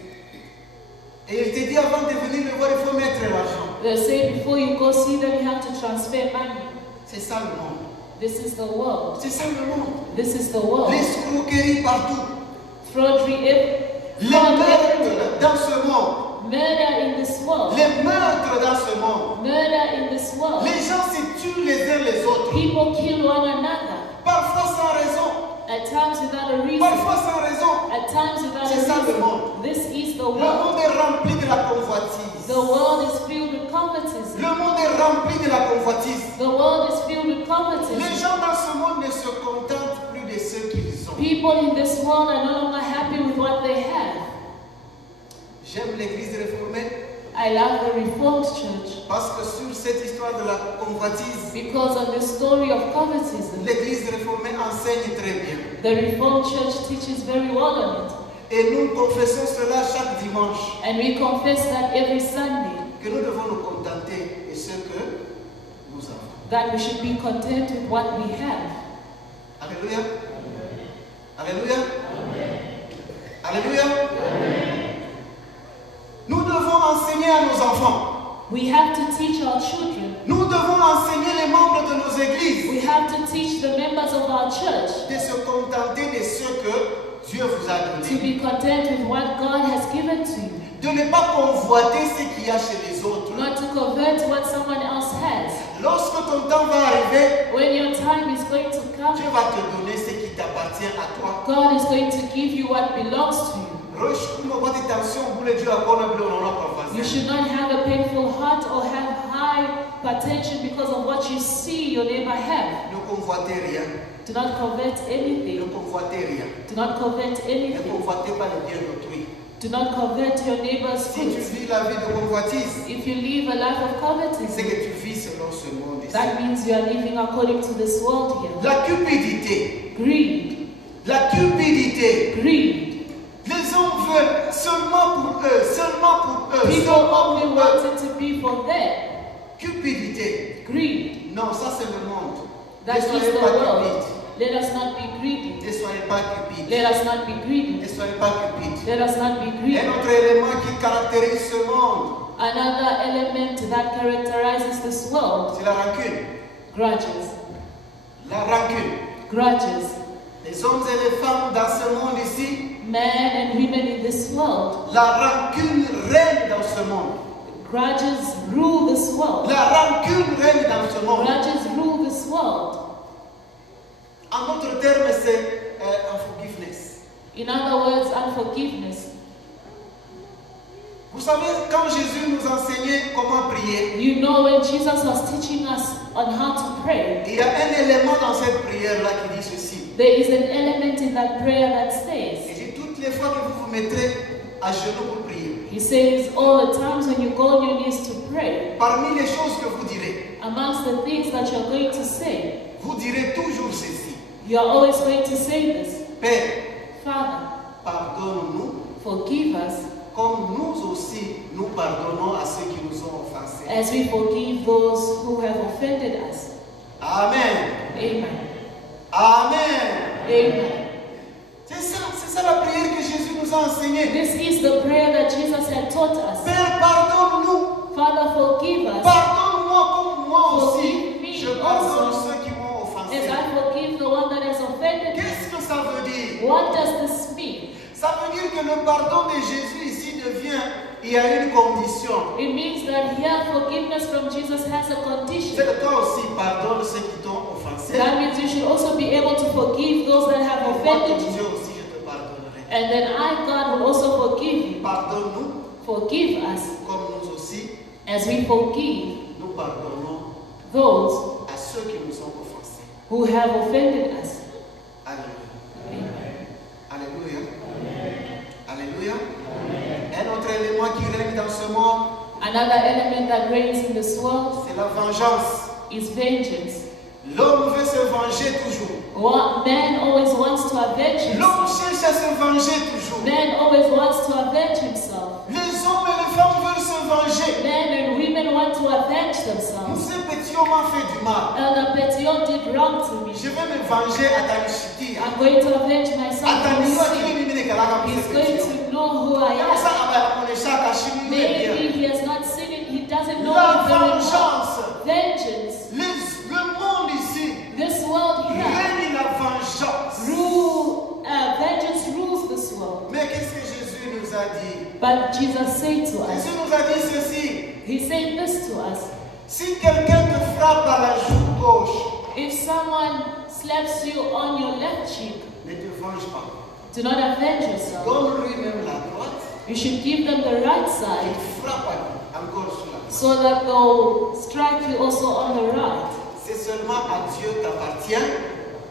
Et il te dit avant de venir le voir, il faut mettre l'argent. They say before you go see them, you have to transfer money. C'est ça le monde. This is the world. C'est ça le monde. This is the world. L'escroquerie partout. Fraudery, Les fraud meurtres everywhere. dans ce monde. Murder in this world. Les meurtres dans ce monde. Murder in this world. Les gens se tuent les uns les autres. People kill one another. Parfois sans raison. At times without a reason. Parfois sans raison. At times without C'est ça a le reason. monde. This is the Le world. monde est rempli de la convoitise. The world is filled with covetousness. Le monde est rempli de la convoitise. The world is filled with Les covetousness. gens dans ce monde ne se contentent plus de ce qu'ils ont. People in this world are no longer happy with what they have. J'aime l'église réformée I love the Reformed Church parce que sur cette histoire de la convoitise, because of the story of covetousness. l'église réformée enseigne très bien. The Reformed Church teaches very well on it. Et nous confessons cela chaque dimanche, And we confess that every Sunday, que nous devons nous contenter de ce que nous avons. that we should be content with what we have. Alléluia. Alléluia. Alléluia. Nous devons enseigner à nos enfants. We have to teach our children. Nous devons enseigner les membres de nos églises We have to teach the members of our church de se contenter de ce que Dieu vous a to donné. be content with what God has given to you. De ne pas convoiter ce qu'il y a chez les autres. Not to covet what someone else has. Lorsque ton temps va arriver, When your time is going to come, Dieu va te donner ce qui t'appartient à toi. God is going to give you what belongs to you. You should not have a painful heart or have high hypertension because of what you see your neighbor have. Ne convoitez rien. Do not covet Ne anything. convoitez rien. Do not covet Ne anything. convoitez pas le bien d'autrui. Do not covet your neighbor's Si tu goods. vis la vie de convoitise, If you live a life of c'est covetousness, que tu vis selon ce monde ici. that means you are living according to this world here. La cupidité. Greed. La cupidité. Greed. Les hommes veulent seulement pour eux, seulement pour eux, People seulement only pour want eux. it to be for them. Cupidité. Greed. Non, ça c'est le monde. That Ne is soyez the pas world. cupides. Let us not be greedy. Ne soyez pas cupides. Let us not be Ne greedy. soyez pas cupides. Let us not be Un greedy. autre élément qui caractérise ce monde, Another element that characterizes this world, c'est la rancune. grudges. La rancune. Grudges. Les hommes et les femmes dans ce monde ici, Men and women in this world. la rancune règne dans ce monde. Grudges rule this world. La rancune règne dans ce monde. Grudges rule this world. En d'autres termes, c'est unforgiveness. In other words, unforgiveness. Vous savez, quand Jésus nous enseignait comment prier, You know, when Jesus was teaching us on how to pray, il y a un élément dans cette prière-là qui dit ceci. there is an element in that prayer that Il says, dit toutes les fois que vous vous mettrez à genoux pour prier, He says, all the times when you go on your knees to pray, parmi les choses que vous direz, amongst the things that you're going to say, vous direz toujours ceci. you are always going to say this. Père, Father, pardonne-nous forgive us comme nous aussi nous pardonnons à ceux qui nous ont offensés. as we forgive those who have offended us. Amen. Amen. Amen. Amen. C'est ça la prière que Jésus nous a enseignée. This is the prayer that Jesus had taught us. Père, pardonne-nous. Father, forgive us Pardonne-moi comme moi aussi. Forgive me Je pardonne also ceux qui m'ont offensé. as I forgive the one that has offended me. Qu'est-ce que ça veut dire? What does this mean? Ça veut dire que le pardon de Jésus ici devient, il y a une condition. It means that here forgiveness from Jesus has a C'est condition. que toi aussi pardonne ceux qui t'ont offensé. That means you should also be able to forgive those that have Et moi, ton offended you. Dieu aussi, je te pardonnerai. And then I, God, will also forgive you. Pardonne-nous Forgive us comme nous aussi, as we forgive nous pardonnons those à ceux qui nous ont offensés. who have offended us. Alléluia. Amen. Alléluia. Alléluia. Un autre élément qui règne dans ce monde, Another element that reigns in this world c'est la vengeance. is vengeance. L'homme veut se venger toujours. What man always wants to avenge L'homme himself. cherche à se venger toujours. Man always wants to avenge himself. Les hommes et les femmes veulent se venger. Men and women want to avenge Nous themselves. ces Pétion m'a fait du mal. Elder Petion did wrong to me. Je vais me venger à ta nishiti. I'm going to avenge myself À ta from nilo sin. qui mimi ne kalaka He's mse going Pétion. to know who I Et ça am. aba on shaka shimi Maybe bien. he has not seen it. He doesn't know La it very well. vengeance. Vengeance. Le monde ici This world here. règne la vengeance. Vengeance rules this world. Mais qu'est-ce que Jésus nous a dit? But Jesus said to us, Jésus nous a dit ceci. He said this to us. Si quelqu'un te frappe à la joue gauche, If someone slaps you on your left cheek, ne te venge pas. do not avenge yourself. Donne-lui même la droite. You should give them the right Il side frappe encore sur la droite. so that they'll strike you also on the right. C'est seulement à Dieu qu'appartient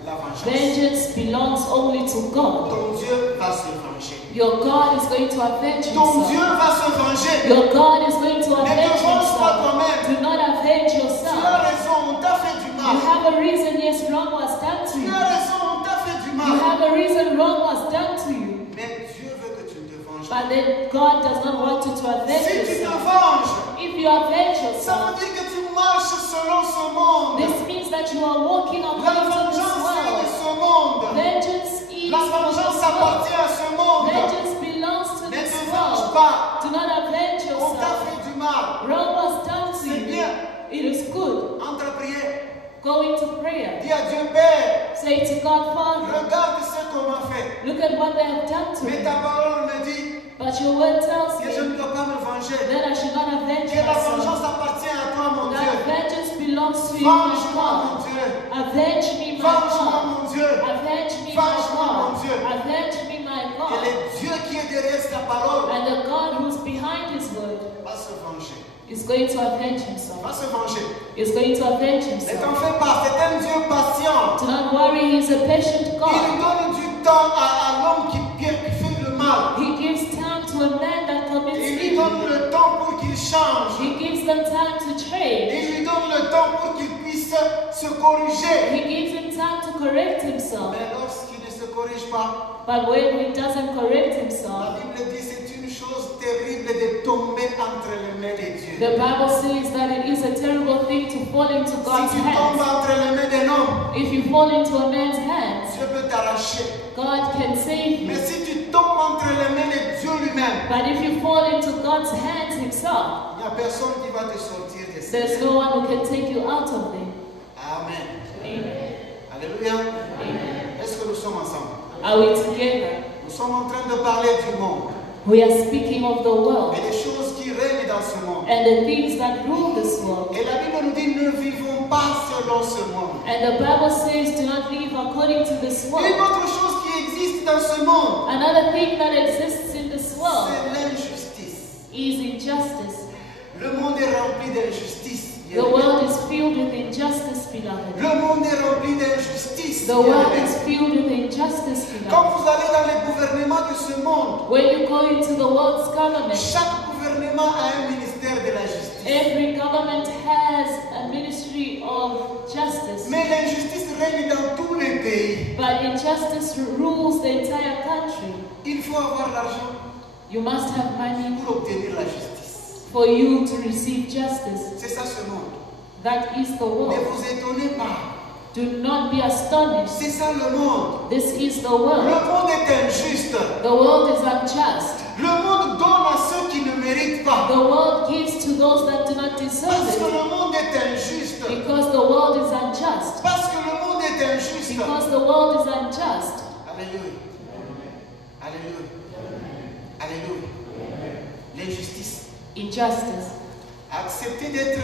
la vengeance. Vengeance belongs only to God. Ton Dieu va se venger. Your God is going to avenge Ton Dieu himself. va se venger. Your God is going to Ne te avenge venge pas himself. toi-même. Do not avenge Tu as yourself. raison, on t'a fait du You mal. have a reason, yes, wrong was done to Tu you. as raison, on t'a fait du You mal. have a reason, wrong was done to you. Mais Dieu veut que tu ne te venges pas. But then God does not want you to avenge Si tu te yourself. venges, If you avenge ça yourself, veut dire que tu marches selon ce monde. this means that you are walking La according to this vengeance est de world. ce monde. Vengeance is La from vengeance this world. appartient à ce monde. Vengeance belongs to Ne this te venge world. pas. Do not avenge On t'a yourself. fait du mal. Wrong was done to C'est you. bien. It is good. Entre prier. Go into prayer. Dis à Dieu, Père, Say to God, Father, regarde ce qu'on m'a fait. look at what they have done to Mais me. ta parole me dit But your word tells que je me ne dois pas me venger. that I should not avenge Que la myself. vengeance appartient à toi, mon That Dieu. vengeance belongs to you, my Venge-moi, mon God. Dieu. Avenge me, my Venge-moi, God. mon Dieu. Avenge me, my Venge-moi, mon God. Dieu. Avenge me, my Et God. le Dieu qui est derrière sa parole And the God who's behind his word va se venger. is going to avenge himself. Va se venger. Is going to avenge Ne t'en himself. fais pas, c'est un Dieu patient. Do not worry, he's a patient Il God. donne du temps à l'homme qui fait le mal. He gives time to a man that commits Il lui donne evil. le temps pour qu'il change. He gives them time to change. Il lui donne le temps pour qu'il puisse se corriger. He gives him time to correct himself. Mais lorsqu'il ne se corrige pas, But when he doesn't correct la himself, Bible dit c'est une chose terrible de tomber entre les mains de Dieu. the Bible says that it is a terrible thing to fall into God's Si tu tombes hands. entre les mains d'un homme, If you fall into a man's hands, Dieu peut t'arracher. God can save Mais you. si tu tombes entre les mains de Dieu lui-même, But if you fall into God's hands himself, il n'y a personne qui va te sortir de ça. there's no one who can take you out of there. Amen. Amen. Alléluia. Amen. Est-ce que nous sommes ensemble? Are we together? Nous sommes en train de parler du monde We are speaking of the world et des choses qui règnent dans ce monde. and the things that rule this world. Et la Bible nous dit ne vivons pas selon ce monde. And the Bible says, do not live according to this Une world. autre chose qui existe dans ce monde, Another thing that exists in this world c'est l'injustice. is injustice. Le monde est rempli d'injustice. The world is filled with injustice, beloved. Le monde est rempli d'injustice. The world is filled with injustice, Quand beloved. vous allez dans les gouvernements de ce monde, When you go into the world's government, chaque gouvernement a un ministère de la justice. every government has a ministry of justice. Mais l'injustice règne dans tous les pays. But injustice rules the entire country. Il faut avoir l'argent You must have money pour obtenir la justice. for you to receive justice. C'est ça ce monde. That is the Ne world. vous étonnez pas. Do not be astonished. C'est ça le monde. This is the Le world. monde est injuste. The world is unjust. Le monde donne à ceux qui ne méritent pas. The world gives to those that do not Parce deserve que it. le monde est injuste. Because the world is unjust. Parce que le monde est injuste. Because the world is unjust. Alléluia. Alléluia. Alléluia. L'injustice. Injustice. Accepter d'être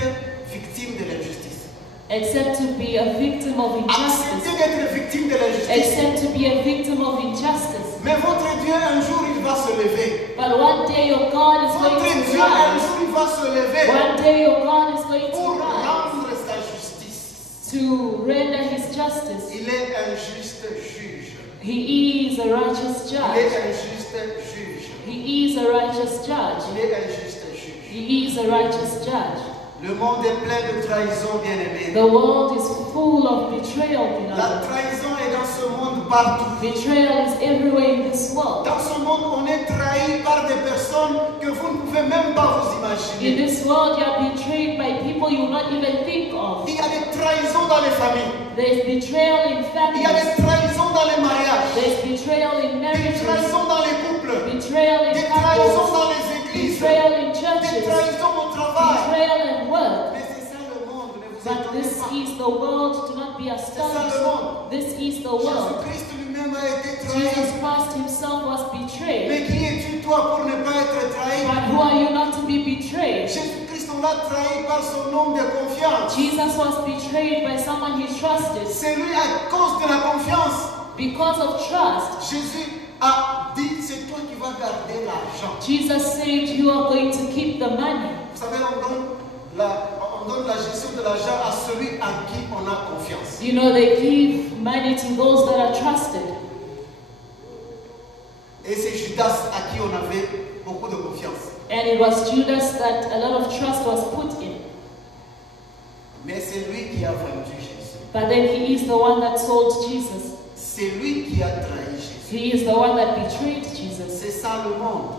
victime de l'injustice. Except to be a victim of Accepter injustice. d'être victime de l'injustice. Except to be a victim of injustice. Mais votre Dieu, un jour, il va se lever. But one day your God is going Votre to Dieu, un rise. jour, il va se lever One day your God is going pour to rise rendre sa justice. to render his justice. Il est un juste juge. He is a righteous Il est judge. un juste juge. He is a righteous judge. Il est un juste juge. He is a righteous judge. Le monde est plein de trahison, bien-aimé. The world is full of betrayal, La beloved. trahison est dans ce monde partout. Betrayal is everywhere in this world. Dans ce monde, on est trahi par des personnes que vous ne pouvez même pas vous In imaginer. this world, you are betrayed by people you will not even think of. Il y a des trahisons dans les familles. There's betrayal in Il y a families. des trahisons dans les mariages. There's betrayal in Des marriages. trahisons dans les couples. Betrayal in Des trahisons couples. dans les églises. Betrayal in Des churches. trahisons au travail. Betrayal at work. Mais c'est ça le monde, ne vous But étonnez this pas. is the world. Do not be C'est ça le astonished. monde. This is the world. Jésus-Christ lui-même a été Jesus trahi. Christ himself was betrayed. Mais qui es-tu toi pour ne pas être trahi? But who are you not to be betrayed? Jésus-Christ, on l'a trahi par son homme de confiance. Jesus was betrayed by someone he trusted. C'est lui à cause de la confiance. Because of trust, Jésus a dit, c'est toi qui vas garder l'argent. Jesus said, you are going to keep the money. Vous savez, on donne on donne la gestion de l'argent à celui en qui on a confiance. You know, they give money to those that are trusted. Et c'est Judas à qui on avait beaucoup de confiance. And it was Judas that a lot of trust was put in. Mais c'est lui qui a vendu Jésus. But then he is the one that sold Jesus. C'est lui qui a trahi Jésus. He is the one that betrayed Jesus. C'est ça le monde.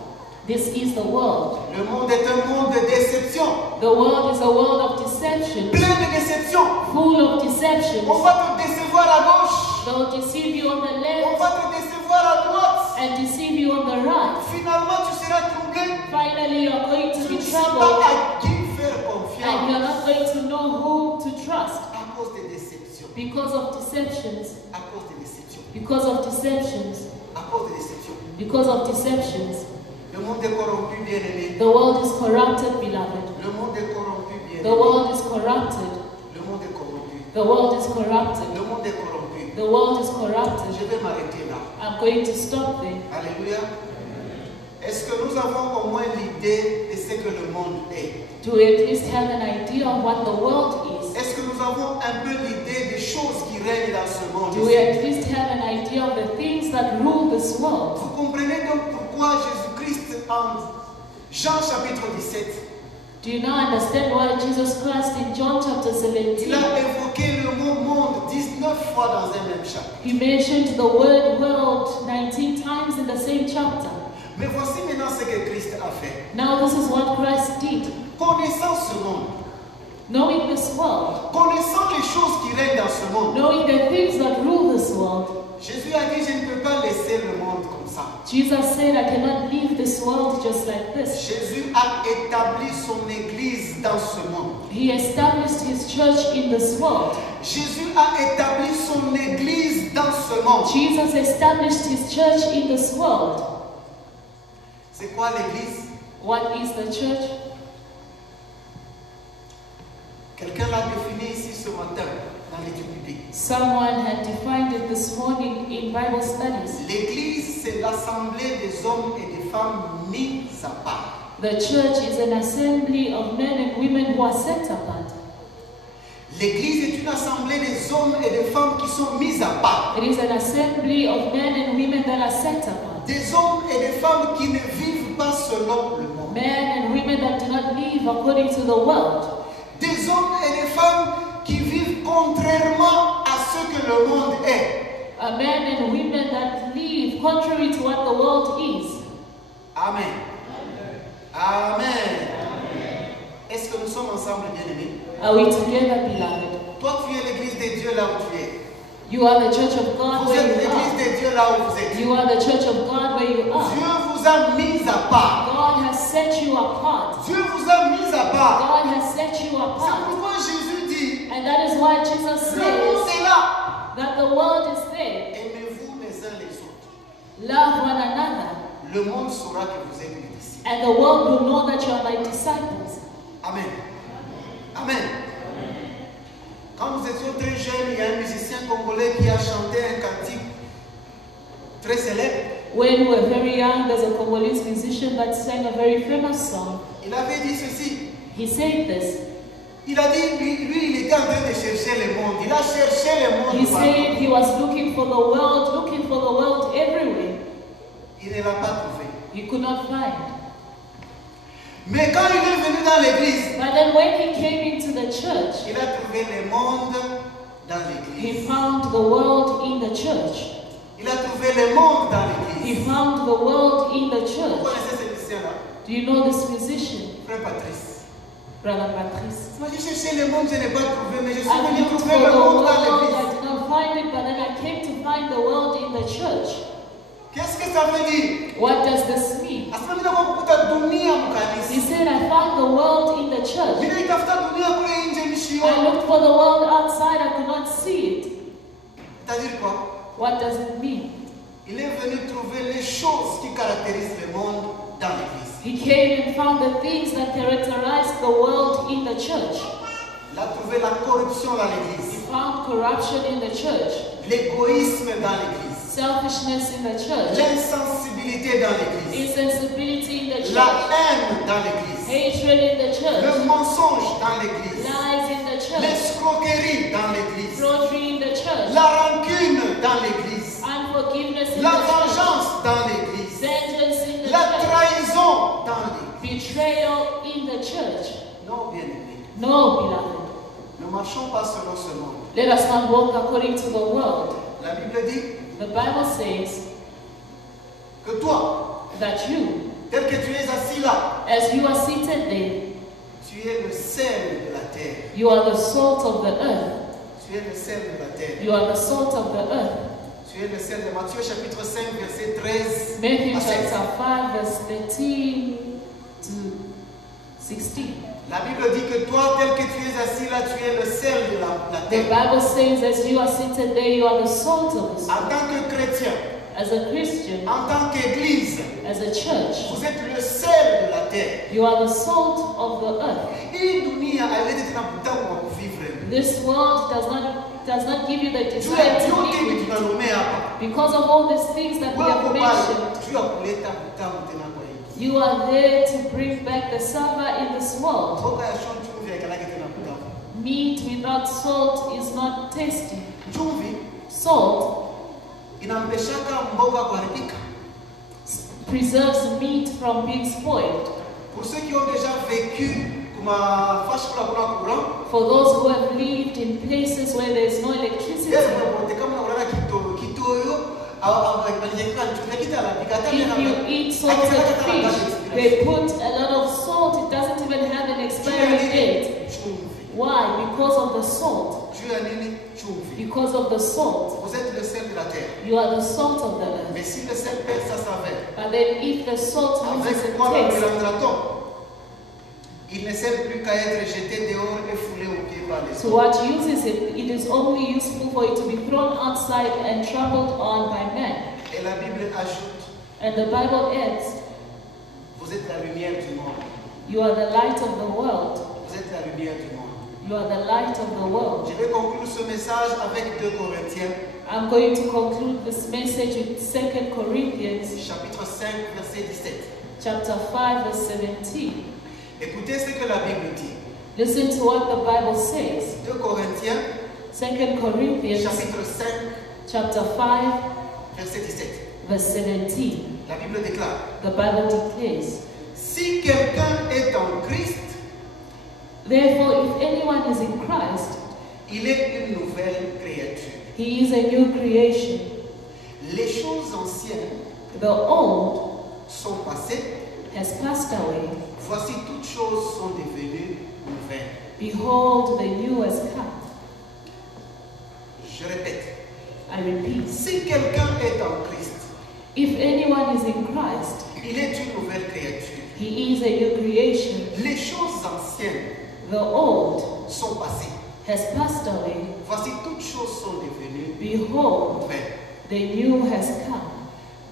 This is the world. Le monde est un monde de déception. The world is a world of deception. Plein de déception. Full of deception. On va te décevoir à gauche. They'll deceive you on the On left va te décevoir à droite. and deceive you on the right. Finalement, tu seras troublé. Finally, you are going to Tu be ne sais pas troubled à qui faire and you confiance are not going to know who to trust à cause des déceptions. because of deceptions. À cause des déceptions. Because of deceptions. À cause des déceptions. Because of deceptions. Le monde est corrompu, bien-aimé. The world is corrupted, beloved. Le monde est corrompu, The bien-aimé. world is corrupted. Le monde est corrompu. The world is corrupted. Le monde est corrompu. The world is corrupted. Je vais m'arrêter là. I'm going to stop there. Alléluia. Est-ce que nous avons au moins l'idée de ce que le monde est? Do we at least have an idea of what the world is? Est-ce que nous avons un peu l'idée des choses qui règnent dans ce monde Do we ici? at least have an idea of the things that rule this world? Vous comprenez donc pourquoi Jésus-Christ en Jean chapitre 17, Do you now understand why Jesus Christ in John chapter il 17, a évoqué le mot monde 19 fois dans un même chapitre. he mentioned the word world 19 times in the same chapter? Mais voici maintenant ce que Christ a fait. Now this is what Christ did. Connaissant ce monde, Knowing this world, connaissant les choses qui règnent dans ce monde, knowing the things that rule this world, Jésus a dit, je ne peux pas laisser le monde comme ça. Jesus said, I cannot leave this world just like this. Jésus a établi son église dans ce monde. He established his church in this world. Jésus a établi son église dans ce monde. Jesus established his church in this world. C'est quoi l'église? What is the church? Quelqu'un l'a défini ici ce matin dans l'étude biblique. Someone had defined it this morning in Bible studies. L'église, c'est l'assemblée des hommes et des femmes mis à part. The church is an assembly of men and women who are set apart. L'église est une assemblée des hommes et des femmes qui sont mis à part. It is an assembly of men and women that are set apart. Des hommes et des femmes qui ne vivent pas selon le monde. Men and women that do not live according to the world. Des hommes et des femmes qui vivent contrairement à ce que le monde est. Men and women that live contrary to what the world is. Amen. Amen. Est-ce que nous sommes ensemble, bien-aimés? Are we together, beloved? Toi, tu es l'église de Dieu là où tu es. You are the church of God Vous where êtes you l'église are. de Dieu là où vous êtes. You are the church of God where you are. Dieu vous a mis à part. God has set you apart. Dieu vous a mis à part. God has set you C'est apart. pourquoi Jésus dit, And that is why Jesus le monde says est là. that the world is there. Aimez-vous les uns les autres. Love one another. Le monde saura que vous êtes mes disciples. And the world will know that you are my disciples. Amen. Amen. Quand nous étions très jeunes, il y a un musicien congolais qui a chanté un cantique très célèbre. When we were very young, there's a Congolese musician that sang a very famous song. Il avait dit ceci. He said this. Il a dit, lui, il était en train de chercher le monde. Il a cherché le monde He partout. said he was looking for the world everywhere. Il ne l'a pas trouvé. He could not find. Mais quand il est venu dans l'église, But then when he came into the church, il a trouvé le monde dans he l'église. found the world in the church. Il a trouvé le monde dans He l'église. found the world in the Vous church. connaissez ce musicien-là? Do you know this musician, Frère Patrice. Brother Patrice? Moi, j'ai cherché le monde, je n'ai pas trouvé, mais je suis I venu looked trouver for le the monde world, dans l'église. I did not find it, but then I came to find the world in the church. Qu'est-ce que ça veut dire? What does this mean? Asimamina kwa kukuta dunia He mkanisa. said, I found the world in the church. Mimi nitafuta dunia kule nje I nishione. looked for the world outside, I could not see it. C'est-à-dire quoi? What does it mean? Il est venu trouver les choses qui caractérisent le monde dans l'église. He came and found the things that characterize the world in the church. Il a trouvé la corruption dans He l'église, found corruption in the church, l'égoïsme dans l'église, selfishness in the church, l'insensibilité dans l'église, insensibility in the la church, haine dans l'église, hatred in the le church, mensonge dans dans l'église. Lies in the church. L'escroquerie dans l'église. Fraudry in the church. La rancune dans l'église. Unforgiveness in La the church. vengeance dans l'église. Vengeance in the La church. trahison dans l'église. Betrayal in the church. Non, bien-aimés. No, beloved. Ne marchons pas selon ce monde. Let us not walk according to the world. La Bible dit The Bible says que toi, that you, tel que tu es assis là, as you are seated there, tu es le sel de la terre. you are the salt of the earth. Tu es le sel de la terre. You are the salt of the earth. Tu es le sel de Matthieu chapitre 5 verset 13 Matthew à 16. chapter 5 verse 13 to 16. La Bible dit que toi, tel que tu es assis là, tu es le sel de la The terre. Bible says as you are seated there, you are the salt of the earth. En tant que chrétien, As a Christian, en tant qu'église, as a church, vous êtes le sel de la terre. you are the salt of the earth. Hii dunia haiwezi tena kutamu wa kuvivre. This world does not give you the Juu desire ya to vyote live hivi with. tunalomea hapa. Because of all these things that we Wewe have uko pale mentioned, juu ya kuleta kutamu tena kwa hii. you are there to bring back the summer in this world. Mboga ya shon chumvi haikalaki tena kutamu. Meat without salt is not tasty. Chumvi Salt inampeshaka mboga kuharibika. preserves meat from being spoiled. Pour ceux qui ont déjà vécu kuma fashi kula kuna courant, For those who have lived in places where there is no electricity, if you eat salted fish, they put a lot of salt, it doesn't even have an expiry date. Why? Because of the salt. Because of the salt. Vous êtes le sel de la terre. You are the salt of the earth. Mais si le sel perd sa saveur, But then if the salt loses avec its quoi le taste, mélangera-t-on? Il ne sert plus qu'à être jeté dehors et foulé aux pieds par les so autres. what uses it? It is only useful for it to be thrown outside and trampled on by men. Et la Bible ajoute, And the Bible adds, vous êtes la lumière du monde. you are the light of the world. Vous êtes la lumière du monde. You are the light of the world. Je vais conclure ce message avec 2 Corinthiens, I'm going to conclude this message with 2 Corinthians chapitre 5, verset 17. chapter 5 verse 17. Écoutez ce que la Bible dit. Listen to what the Bible says. 2 Corinthiens, 2 Corinthians chapitre 5, chapter 5 verset 17. verse 17. La Bible déclare, The Bible declares, si quelqu'un est en Christ, therefore if anyone is in Christ, il est une nouvelle créature. he is a new creation. Les choses anciennes The old sont passées, has passed away. voici toutes choses sont devenues nouvelles. Behold, the new has come. Je répète, I repeat, si quelqu'un est en Christ, if anyone is in Christ, il est une nouvelle créature. he is a new creation. Les choses anciennes The old sont passées, has passed away. voici toutes choses sont devenues Behold, nouvelles. the new has come.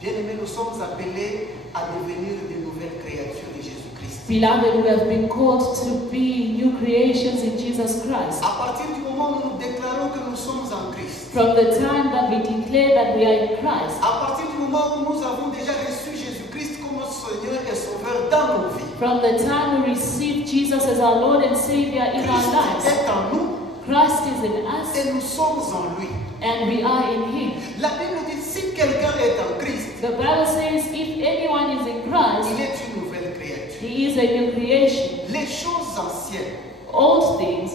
Bien-aimés, nous sommes appelés à devenir de nouvelles créatures de Jésus-Christ. Beloved, we have been called to be new creations in Jesus Christ. À partir du moment où nous déclarons que nous sommes en Christ, From the time that we declare that we are in Christ, à partir du moment où nous avons déjà reçu Jésus-Christ comme Seigneur et Sauveur dans nos vies, from the time we receive Jesus as our Lord and Savior in our Christ lives, est en nous Christ is in us et nous sommes en lui. and we are in Him. La Bible dit si quelqu'un est en Christ, The Bible says if anyone is in il Christ, est une nouvelle créature. he is a new creation. Les choses anciennes, Old things,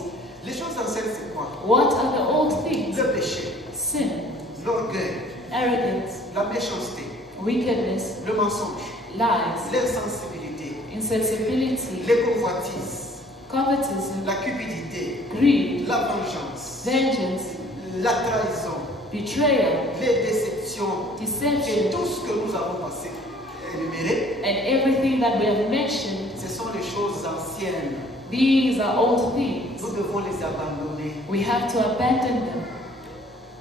les choses anciennes c'est quoi? what are the old things? Le péché, Sin, l'orgueil, arrogance, la méchanceté, wickedness, le mensonge, lies, l'insensibilité, insensibility, les convoitises, covetousness, la cupidité, greed, la vengeance, vengeance, la trahison, betrayal, les déceptions et deception, tout ce que nous avons passé énuméré, and everything that we have mentioned. ce sont les choses anciennes. These are old things. Nous devons les abandonner We have to abandon them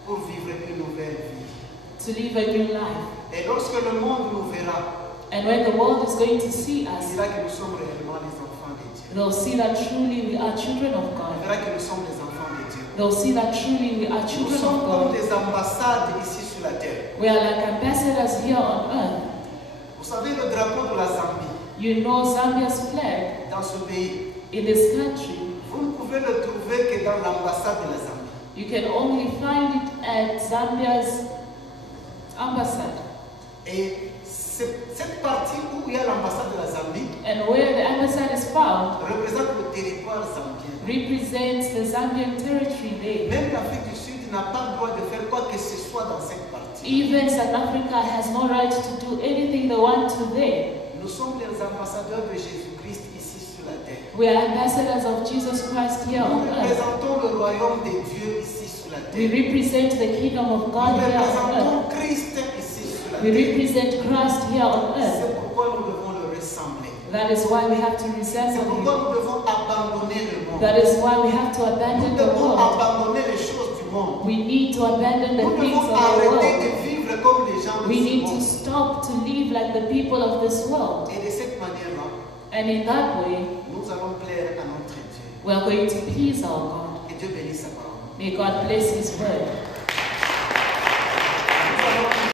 pour vivre une nouvelle vie. to live a new life. Et lorsque le monde nous verra, And when the world is going to see il us, dira que nous sommes réellement les enfants de Dieu. they'll see that truly we are children of Il God. verra que nous sommes les enfants de Dieu. They'll see that truly we are Nous children sommes of comme God. des ambassades ici sur la terre. We are like ambassadors here on earth. Vous savez, le drapeau de la Zambie, You know Zambia's flag dans ce pays, in this country. vous ne pouvez le trouver que dans l'ambassade de la Zambie. You can only find it at Zambia's ambassade. Et cette partie où il y a l'ambassade de la Zambie And where the ambassade is found représente le territoire zambien. represents the Zambian territory there. Même l'Afrique du Sud n'a pas le droit de faire quoi que ce soit dans cette partie. Even South Africa has no right to do anything they want to there. Nous sommes les ambassadeurs de Jésus-Christ ici sur la terre. We are ambassadors of Jesus Christ here Nous on earth. représentons le royaume de Dieu ici sur la We terre. represent the kingdom of Nous God here on représentons earth. Christ ici sur la We terre. represent Christ here on earth. C'est pourquoi nous devons le ressembler. That is why we have to C'est resemble pourquoi him. nous devons abandonner le monde. That is why we have to Nous abandon the devons world. abandonner les choses du monde. We need to abandon the Nous things devons of the arrêter world. de vivre comme les gens de We ce need to monde. stop to live like the people of this world. Et de cette manière-là, And in that way, nous allons plaire à notre Dieu. we are going to please our God. Que Dieu bénisse sa parole. May God bless His word.